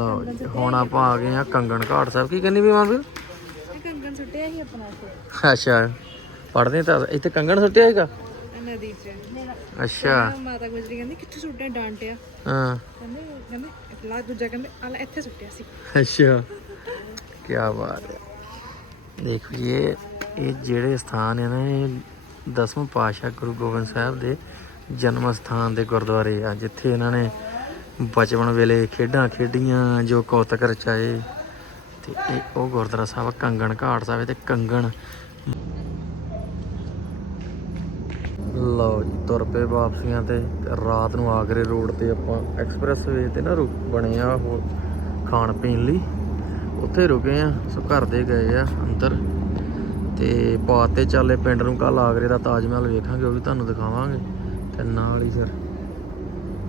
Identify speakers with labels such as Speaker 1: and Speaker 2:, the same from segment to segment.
Speaker 1: ਲਓ ਜੀ ਹੁਣ ਆਪਾਂ ਆ ਗਏ ਆ ਕੰਗਣ ਘਾਟ ਸਾਹਿਬ। ਕੀ ਕਹਿੰਦੀ ਵੀ ਮਾਂ
Speaker 2: ਇਹ ਕੰਗਣ ਸੁੱਟਿਆ ਸੀ ਆਪਣਾ ਇੱਥੇ।
Speaker 1: ਅੱਛਾ ਪੜਦੇ ਤਾਂ ਇੱਥੇ ਕੰਗਣ ਸੁੱਟਿਆ ਹੈਗਾ
Speaker 2: ਇਹ ਨਦੀ 'ਚ।
Speaker 1: ਅੱਛਾ।
Speaker 2: ਮਾਤਾ ਗੁਜਰੀ ਕਹਿੰਦੀ ਕਿੱਥੇ ਸੁੱਟਿਆ ਡਾਂਟਿਆ?
Speaker 1: ਹਾਂ।
Speaker 2: ਕਹਿੰਦੇ ਕਹਿੰਦੇ ਲਾ ਦੂਜਾ ਕਹਿੰਦੇ ਆਲਾ ਇੱਥੇ ਸੁੱਟਿਆ ਸੀ।
Speaker 1: ਅੱਛਾ। ਕੀ ਬਾਤ ਹੈ। ਦੇਖੋ ਜੀ ਇਹ ਇਹ ਜਿਹੜੇ ਸਥਾਨ ਹੈ ਨਾ ਇਹ ਦਸਵੇਂ ਪਾਤਸ਼ਾਹ ਗੁਰੂ ਗੋਬਿੰਦ ਸਾਹਿਬ ਦੇ ਜਨਮ ਸਥਾਨ ਦੇ ਗੁਰਦੁਆਰੇ ਆ ਜਿੱਥੇ ਇਹਨਾਂ ਨੇ ਬਚਪਨ ਵੇਲੇ ਖੇਡਾਂ ਖੇਡੀਆਂ, ਜੋ ਕੌਤਕ ਰਚਾਏ। ਤੇ ਇਹ ਉਹ ਗੁਰਦੁਆਰਾ ਸਾਹਿਬ, ਕੰਗਣ ਘਾਟ ਸਾਹਿਬ ਤੇ ਕੰਗਣ। ਲਓ ਜੀ, ਤੁਰ ਪਏ ਵਾਪਸੀਆਂ ਤੇ, ਰਾਤ ਨੂੰ ਆਗਰੇ ਰੋਡ ਤੇ ਆਪਾਂ ਐਕਸਪ੍ਰੈਸ ਵੇ ਤੇ ਨਾ ਰੁਕ ਬਣੇ ਆ ਉਹ ਖਾਣ ਪੀਣ ਲਈ। ਉੱਥੇ ਰੁਕੇ ਆ, ਸੋ ਘਰ ਦੇ ਗਏ ਆ ਅੰਦਰ। ਤੇ ਪਾਤੇ ਚੱਲੇ ਪਿੰਡ ਨੂੰ ਕੱਲ ਆਗਰੇ ਦਾ ਤਾਜ ਮਹਿਲ ਵੇਖਾਂਗੇ, ਉਹ ਵੀ ਤੁਹਾਨੂੰ ਦਿਖਾਵਾਂਗੇ। ਤੇ ਨਾਲ ਹੀ ਫਿਰ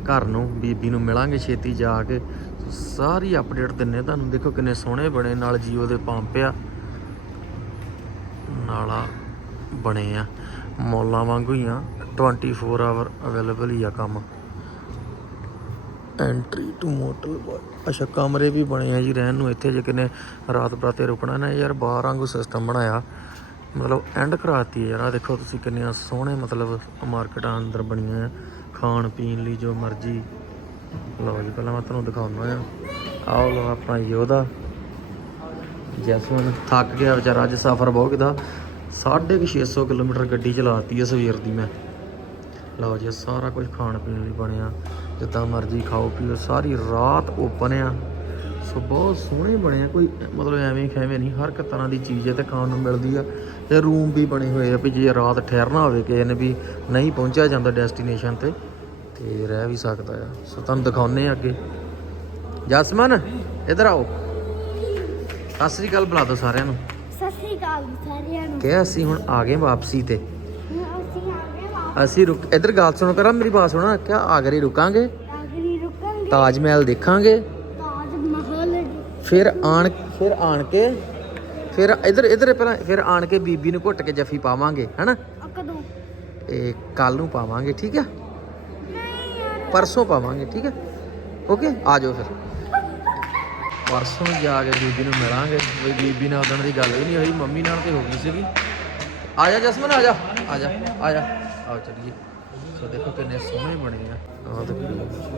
Speaker 1: ਘਰ ਨੂੰ, ਬੀਬੀ ਨੂੰ ਮਿਲਾਂਗੇ ਛੇਤੀ ਜਾ ਕੇ। ਸਾਰੀ ਅਪਡੇਟ ਦਿੰਨੇ ਤੁਹਾਨੂੰ। ਦੇਖੋ ਕਿੰਨੇ ਸੋਹਣੇ ਬਣੇ, ਨਾਲ ਜੀਓ ਦੇ ਪੰਪ ਆ। ਨਾਲਾ ਬਣੇ ਆ। ਮੌਲਾਂ ਵਾਂਗੂ ਹੀ ਆ। 24 ਆਵਰ ਅਵੇਲੇਬਲ ਹੀ ਆ ਕੰਮ। ਐਂਟਰੀ ਟੂ ਮੋਟਲ ਅੱਛਾ, ਕਮਰੇ ਵੀ ਬਣੇ ਆ ਜੀ ਰਹਿਣ ਨੂੰ। ਇੱਥੇ ਜੇ ਕਿਨੇ ਰਾਤ ਬਰਾਤੇ ਰੁਕਣਾ ਨਾ ਯਾਰ, ਬਾਹਰ ਵਾਂਗੂ ਸਿਸਟਮ ਬਣਾਇਆ। ਮਤਲਬ ਐਂਡ ਕਰਾਤੀ ਯਾਰ। ਆ ਦੇਖੋ ਤੁਸੀਂ ਕਿੰਨੀਆਂ ਸੋਹਣੇ ਮਤਲਬ ਮਾਰਕੀਟਾਂ ਅੰਦਰ ਬਣੀਆਂ ਆ। ਖਾਣ ਪੀਣ ਲਈ ਜੋ ਮਰਜ਼ੀ। ਲਓ ਜੀ, ਪਹਿਲਾਂ ਮੈਂ ਤੁਹਾਨੂੰ ਦਿਖਾਉਣਾ ਆ ਆਓ ਲਓ ਆਪਣਾ ਯੋਧਾ ਜੈਸਮਨ ਥੱਕ ਗਿਆ ਵਿਚਾਰਾ, ਅੱਜ ਸਫ਼ਰ ਬਹੁਤ ਕੀਤਾ। 650 ਕਿਲੋਮੀਟਰ ਗੱਡੀ ਚਲਾਤੀ ਹੈ ਸਵੇਰ ਦੀ ਮੈਂ। ਲਓ ਜੀ ਸਾਰਾ ਕੁਝ ਖਾਣ ਪੀਣ ਲਈ ਬਣਿਆ। ਜਿੱਦਾਂ ਮਰਜ਼ੀ ਖਾਓ ਪੀਓ, ਸਾਰੀ ਰਾਤ ਓਪਨ ਆ। ਸੋ ਬਹੁਤ ਸੋਹਣੇ ਬਣੇ ਆ, ਕੋਈ ਮਤਲਬ ਐਵੇਂ ਖੈਵੇਂ ਨਹੀਂ, ਹਰ ਇੱਕ ਤਰ੍ਹਾਂ ਦੀ ਚੀਜ਼ ਇੱਥੇ ਖਾਣ ਨੂੰ ਮਿਲਦੀ ਆ। ਤੇ ਰੂਮ ਵੀ ਬਣੇ ਹੋਏ ਆ ਵੀ ਜੇ ਰਾਤ ਠਹਿਰਨਾ ਹੋਵੇ ਕਿਸੇ ਨੇ ਵੀ, ਨਹੀਂ ਪਹੁੰਚਿਆ ਜਾਂਦਾ ਡੈਸਟੀਨੇਸ਼ਨ ਤੇ। ਤੇ ਰਹਿ ਵੀ ਸਕਦਾ ਆ। ਸੋ ਤੁਹਾਨੂੰ ਦਿਖਾਉਨੇ ਆ ਅੱਗੇ। ਜਸਮਨ ਇਧਰ ਆਓ। ਸਤਿ ਸ੍ਰੀ ਅਕਾਲ ਬੁਲਾ ਦਿਓ ਸਾਰਿਆਂ ਨੂੰ।
Speaker 3: ਸਤਿ ਸ੍ਰੀ ਅਕਾਲ ਸਾਰਿਆਂ ਨੂੰ।
Speaker 1: ਕਿ ਅਸੀਂ ਹੁਣ ਆ ਗਏ ਵਾਪਸੀ ਤੇ।
Speaker 3: ਅਸੀਂ
Speaker 1: ਰੁਕ ਇਧਰ ਗੱਲ ਸੁਣੋ ਕਰਾਂ ਮੇਰੀ ਬਾਤ ਸੁਣਾ ਕਿ ਆਗਰੇ ਰੁਕਾਂਗੇ।
Speaker 3: ਆਗਰੀ ਰੁਕਾਂਗੇ।
Speaker 1: ਤਾਜ ਮਹਿਲ ਦੇਖਾਂਗੇ।
Speaker 3: ਤਾਜ ਮਹਲ
Speaker 1: ਫਿਰ ਆਣ ਫਿਰ ਆਣ ਕੇ ਫਿਰ ਇਧਰ ਇਧਰ ਪਹਿਲਾਂ ਫਿਰ ਆਣ ਕੇ ਬੀਬੀ ਨੂੰ ਘੁੱਟ ਕੇ ਜੱਫੀ ਪਾਵਾਂਗੇ ਹੈਨਾ?
Speaker 3: ਕਦੋਂ?
Speaker 1: ਇਹ ਕੱਲ ਨੂੰ ਪਾਵਾਂਗੇ ਠੀਕ ਆ? ਪਰਸੋਂ ਪਾਵਾਂਗੇ, ਠੀਕ ਹੈ? ਓਕੇ ਆ ਜਾਓ ਫਿਰ। ਪਰਸੋਂ ਜਾ ਕੇ ਬੀਬੀ ਨੂੰ ਮਿਲਾਂਗੇ। ਕੋਈ ਬੀਬੀ ਨਾਲ ਉਦਣ ਦੀ ਗੱਲ ਵੀ ਨਹੀਂ ਹੋਈ, ਮੰਮੀ ਨਾਲ ਤੇ ਹੋ ਗਈ ਸੀਗੀ। ਆ ਜਾ ਜਸਮਨ, ਆ ਜਾ ਆ ਜਾ ਆ ਜਾ। ਆਓ ਚੱਲੀਏ। ਸੋ ਦੇਖੋ ਕਿੰਨੇ ਸੋਹਣੇ ਬਣੇ ਆ। ਆਹ ਦੇਖੋ,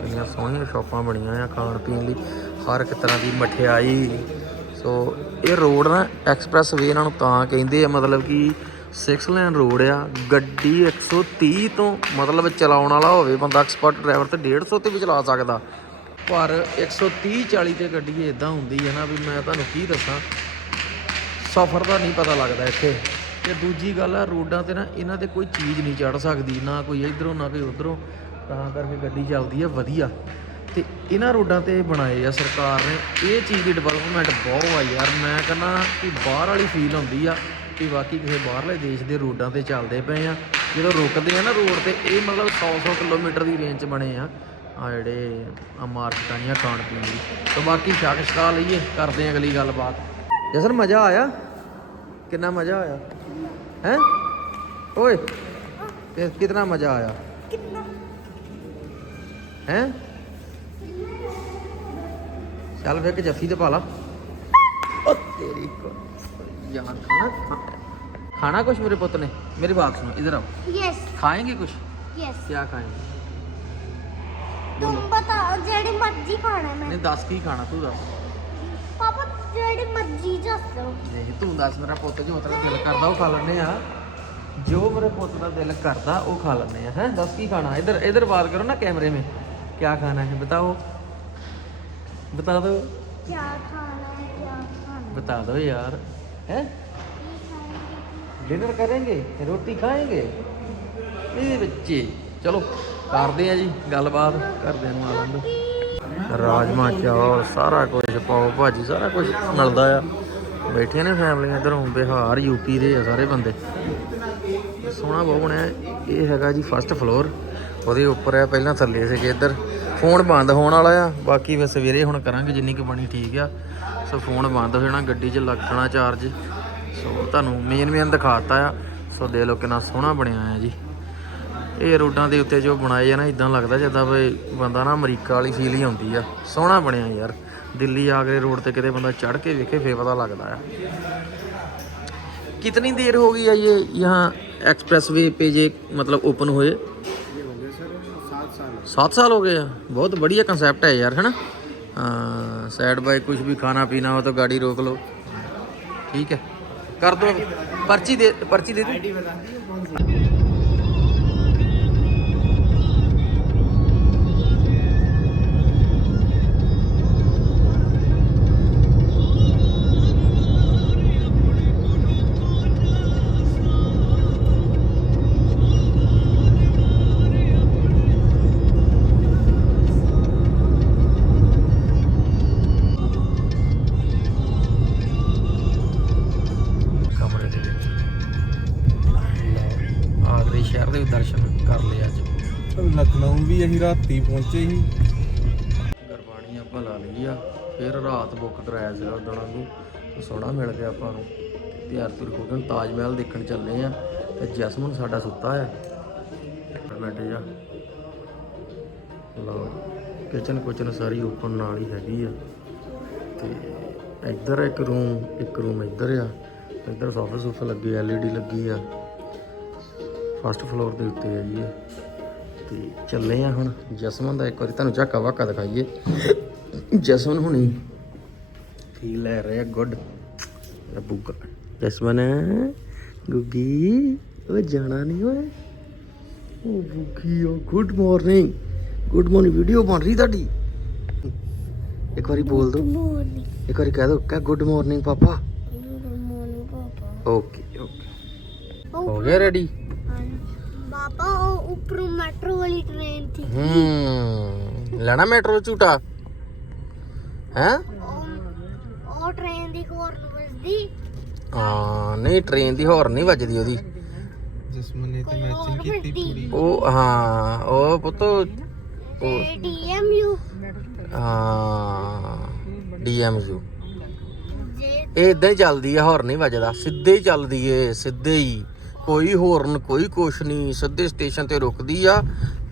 Speaker 1: ਕਿੰਨੀਆਂ ਸੋਹਣੀਆਂ ਸ਼ਾਪਾਂ ਬਣੀਆਂ ਆ ਖਾਣ ਪੀਣ ਲਈ। ਹਰ ਇੱਕ ਤਰ੍ਹਾਂ ਦੀ ਮਠਿਆਈ। ਸੋ ਇਹ ਰੋਡ ਨਾ ਐਕਸਪ੍ਰੈਸ ਵੇ ਇਹਨਾਂ ਨੂੰ ਤਾਂ ਕਹਿੰਦੇ ਆ, ਮਤਲਬ ਕਿ 6 ਲੈਨ ਰੋਡ ਆ, ਗੱਡੀ 130 ਤੋਂ ਮਤਲਬ ਚਲਾਉਣ ਵਾਲਾ ਹੋਵੇ, ਬੰਦਾ ਐਕਸਪਰਟ ਡਰਾਈਵਰ ਤੇ 150 ਤੇ ਵੀ ਚਲਾ ਸਕਦਾ। ਪਰ 130 40 ਤੇ ਗੱਡੀ ਇਦਾਂ ਹੁੰਦੀ ਹੈ ਨਾ ਵੀ ਮੈਂ ਤੁਹਾਨੂੰ ਕੀ ਦੱਸਾਂ, ਸਫ਼ਰ ਦਾ ਨਹੀਂ ਪਤਾ ਲੱਗਦਾ ਇੱਥੇ। ਤੇ ਦੂਜੀ ਗੱਲ ਆ, ਰੋਡਾਂ ਤੇ ਨਾ ਇਹਨਾਂ ਤੇ ਕੋਈ ਚੀਜ਼ ਨਹੀਂ ਚੜ ਸਕਦੀ, ਨਾ ਕੋਈ ਇਧਰੋਂ, ਨਾ ਕੋਈ ਉਧਰੋਂ। ਤਾਂ ਕਰਕੇ ਗੱਡੀ ਚੱਲਦੀ ਹੈ ਵਧੀਆ। ਤੇ ਇਹਨਾਂ ਰੋਡਾਂ ਤੇ ਬਣਾਏ ਆ ਸਰਕਾਰ ਨੇ, ਇਹ ਚੀਜ਼ ਦੀ ਡਿਵੈਲਪਮੈਂਟ ਬਹੁਤ ਆ ਯਾਰ। ਮੈਂ ਕਹਿੰਦਾ ਕਿ ਬਾਹਰ ਵਾਲੀ ਫੀਲ ਹੁੰਦੀ ਆ। ਕਿ ਵਾਕਈ ਕਿਸੇ ਬਾਹਰਲੇ ਦੇਸ਼ ਦੇ ਰੋਡਾਂ ਤੇ ਚੱਲਦੇ ਪਏ ਆ। ਜਦੋਂ ਰੁਕਦੇ ਆ ਨਾ ਰੋਡ ਤੇ ਇਹ ਮਤਲਬ 100-100 ਕਿਲੋਮੀਟਰ ਦੀ ਰੇਂਜ 'ਚ ਬਣੇ ਆ। ਆ ਜਿਹੜੇ ਆ ਮਾਰਕੀਟਾਂ ਦੀਆਂ ਖਾਣ ਪੀਣ ਦੀ। ਤੇ ਬਾਕੀ ਛਕਾ ਲਈਏ ਕਰਦੇ ਆ ਅਗਲੀ ਗੱਲਬਾਤ। ਜਸਰ ਮਜ਼ਾ ਆਇਆ? ਕਿੰਨਾ ਮਜ਼ਾ ਆਇਆ? ਹੈ? ਓਏ ਕਿ- ਕਿਤਨਾ ਮਜ਼ਾ ਆਇਆ?
Speaker 3: ਕਿੰਨਾ?
Speaker 1: ਹੈ? ਚੱਲ ਵੇਖ ਜੱਫੀ ਤੇ ਪਾ ਲਾ। ਓ ਤੇਰੀ ਕੋ ਯਾਰ ਖਾਣਾ ਖਾ- ਖਾਣਾ ਕੁਛ ਮੇਰੇ ਪੁੱਤ ਨੇ? ਮੇਰੇ ਬਾਪ यस
Speaker 3: ਖਾਏਂਗੇ
Speaker 1: ਕੁਛ? यस
Speaker 3: ਕੀ
Speaker 1: ਖਾਏਂਗੇ? तुम
Speaker 3: बताओ जेडी मर्जी खाना है मैं
Speaker 1: ਨਹੀਂ ਦੱਸ ਕੀ ਖਾਣਾ ਤੂੰ
Speaker 3: पापा जेडी मर्जी दसो
Speaker 1: ਨਹੀਂ ਤੂੰ ਦੱਸ ਮੇਰਾ ਪੁੱਤ ਜੋ ਤੇਰਾ ਦਿਲ ਕਰਦਾ ਉਹ ਖਾ ਲੈਣੇ ਆ। ਜੋ ਮੇਰੇ ਪੁੱਤ ਦਾ ਦਿਲ ਕਰਦਾ ਉਹ ਖਾ ਲੈਣੇ ਆ ਹੈ? ਦੱਸ ਕੀ ਖਾਣਾ? ਇਧਰ ਇਧਰ ਬਾਤ ਕਰੋ ਨਾ ਕੈਮਰੇ ਮੇ ਕੀ ਖਾਣਾ ਹੈ ਬਤਾਓ। ਬਤਾ ਦਿਓ।
Speaker 3: क्या खाना है क्या खाना
Speaker 1: ਬਤਾ ਦਿਓ ਯਾਰ। है
Speaker 3: ਕੀ ਖਾਣਾ
Speaker 1: डिनर करेंगे रोटी खाएंगे ਇਹ ਬੱਚੇ ਚਲੋ ਕਰਦੇ ਆ ਜੀ ਗੱਲਬਾਤ ਕਰਦੇ ਨੂੰ ਆ ਲੰਦ ਰਾਜਮਾ ਚਾਵਲ ਸਾਰਾ ਕੁਝ ਪਾਓ ਭਾਜੀ ਸਾਰਾ ਕੁਝ ਮਿਲਦਾ ਆ ਬੈਠੀਆਂ ਨੇ ਫੈਮਲੀਆਂ ਇਧਰੋਂ ਬਿਹਾਰ ਯੂਪੀ ਦੇ ਆ ਸਾਰੇ ਬੰਦੇ ਸੋਹਣਾ ਬਹੁਤ ਬਣਿਆ ਇਹ ਹੈਗਾ ਜੀ ਫਸਟ ਫਲੋਰ ਉਹਦੇ ਉੱਪਰ ਆ ਪਹਿਲਾਂ ਥੱਲੇ ਸੀਗੇ ਇੱਧਰ ਫੋਨ ਬੰਦ ਹੋਣ ਵਾਲਾ ਆ ਬਾਕੀ ਵੇ ਸਵੇਰੇ ਹੁਣ ਕਰਾਂਗੇ ਜਿੰਨੀ ਕੁ ਬਣੀ ਠੀਕ ਆ ਸੋ ਫੋਨ ਬੰਦ ਹੋ ਜਾਣਾ ਗੱਡੀ 'ਚ ਲੱਗਣਾ ਚਾਰਜ ਸੋ ਤੁਹਾਨੂੰ ਮੇਨ ਮੇਨ ਦਿਖਾਤਾ ਆ ਸੋ ਦੇ ਲੋ ਕਿੰਨਾ ਸੋਹਣਾ ਬਣਿਆ ਆ ਜੀ ਇਹ ਰੋਡਾਂ ਦੇ ਉੱਤੇ ਜੋ ਬਣਾਏ ਆ ਨਾ ਇਦਾਂ ਲੱਗਦਾ ਜਿੱਦਾਂ ਵੀ ਬੰਦਾ ਨਾ ਅਮਰੀਕਾ ਵਾਲੀ ਫੀਲ ਹੀ ਆਉਂਦੀ ਆ ਸੋਹਣਾ ਬਣਿਆ ਯਾਰ ਦਿੱਲੀ ਆਗਰੇ ਰੋਡ ਤੇ ਕਿਤੇ ਬੰਦਾ ਚੜ ਕੇ ਵੇਖੇ ਫੇਰ ਪਤਾ ਲੱਗਦਾ ਆ कितनी देर हो गई है ये यहाँ एक्सप्रेस वे पे ये मतलब ओपन हुए सात साल हो गए हैं बहुत बढ़िया कंसेप्ट है यार है ना सैड बाय कुछ भी खाना पीना हो तो गाड़ी रोक लो ठीक है कर दो पर्ची दे पर्ची दे दो
Speaker 4: ਲਖਨਊ ਵੀ ਰਾਤੀ ਪਹੁੰਚੇ ਸੀ
Speaker 1: ਗੁਰਬਾਣੀ ਆਪਾਂ ਲਾ ਲਈ ਆ, ਫਿਰ ਰਾਤ ਬੁੱਕ ਕਰਾਇਆ ਸੀਗਾ ਉਦੋਂ ਨੂੰ ਸੋਹਣਾ ਮਿਲ ਗਿਆ ਆਪਾਂ ਨੂੰ। ਤਿਆਰ ਤੁਰ ਹੋ ਗਏ ਤਾਜ ਮਹਿਲ ਦੇਖਣ ਚੱਲੇ ਆ, ਤੇ ਜਸਮਨ ਸਾਡਾ ਸੁੱਤਾ ਆ। ਮਿੰਟ ਜਾ ਲਓ ਕਿਚਨ ਕੁਚਨ ਸਾਰੀ ਓਪਨ ਨਾਲ ਹੀ ਹੈਗੀ ਆ। ਤੇ ਇੱਧਰ ਇੱਕ ਰੂਮ ਇੱਕ ਰੂਮ ਇੱਧਰ ਆ। ਇੱਧਰ ਸੋਫੇ ਸੂਫੇ ਲੱਗੇ ਐਲਈਡੀ ਲੱਗੀ ਆ। ਫਸਟ ਫਲੋਰ ਦੇ ਉੱਤੇ ਹੈ ਜੀ ਇਹ। ਤੇ ਚੱਲੇ ਆ ਹੁਣ ਜਸਮਨ ਦਾ ਇੱਕ ਵਾਰੀ ਤੁਹਾਨੂੰ ਝਾਕਾ ਵਾਕਾ ਦਿਖਾਈਏ। ਜਸਮਨ ਹੁਣੀ ਫੀਲ ਲੈ ਰਿਹਾ ਗੁੱਡ। ਬੁੱਗਾ ਜਸਮਨ ਗੁੱਗੀ ਉਹ ਜਾਣਾ ਨਹੀਂ ਓਏ। ਉਹ ਬੁੱਗੀ ਉਹ good morning. Good morning video ਬਣ ਰਹੀ ਤੁਹਾਡੀ। ਇੱਕ ਵਾਰੀ ਬੋਲ ਦੋ।
Speaker 3: ਮੋਰਨਿੰਗ
Speaker 1: ਇੱਕ ਵਾਰੀ ਕਹਿ ਦੋ ਕਹ ਗੁੱਡ ਮਾਰਨਿੰਗ ਪਾਪਾ।
Speaker 3: ਮੋਰਨਿੰਗ ਪਾਪਾ।
Speaker 1: Okay okay. ਹੋ ਗਿਆ ਰੈਡੀ
Speaker 3: ਪਾਪਾ ਉਹ ਉੱਪਰੋਂ ਮੈਟਰੋ ਵਾਲੀ ਟ੍ਰੇਨ ਥੀ
Speaker 1: ਹੂੰ ਲੈਣਾ ਮੈਟਰੋ ਝੂਟਾ? ਹੈ?
Speaker 3: ਉਹ ਉਹ ਟ੍ਰੇਨ ਦੀ ਕੋਰਨ ਵੱਜਦੀ।
Speaker 1: ਹਾਂ ਨਹੀਂ ਟ੍ਰੇਨ ਦੀ ਹੌਰਨ ਨਹੀਂ ਵੱਜਦੀ ਉਹਦੀ।
Speaker 4: ਜਸਮਨ ਨੇ ਤੇ
Speaker 3: ਹੋਰ
Speaker 4: ਮੈਚਿੰਗ ਕੀਤੀ
Speaker 3: ਵੱਜਦੀ।
Speaker 4: ਪੂਰੀ।
Speaker 1: ਉਹ ਹਾਂ ਉਹ ਪੁੱਤ ਉਹ
Speaker 3: ਡੀਐਮਯੂ
Speaker 1: ਹਾਂ ਡੀਐਮਯੂ ਇਹ ਇਦਾਂ ਹੀ ਚੱਲਦੀ ਆ ਹੌਰਨ ਨਹੀਂ ਵੱਜਦਾ ਸਿੱਧੇ ਹੀ ਚੱਲਦੀ ਏ ਸਿੱਧੇ ਹੀ। ਕੋਈ ਹੌਰਨ ਕੋਈ ਕੁਛ ਨਹੀਂ ਸਿੱਧੇ ਸਟੇਸ਼ਨ ਤੇ ਰੁਕਦੀ ਆ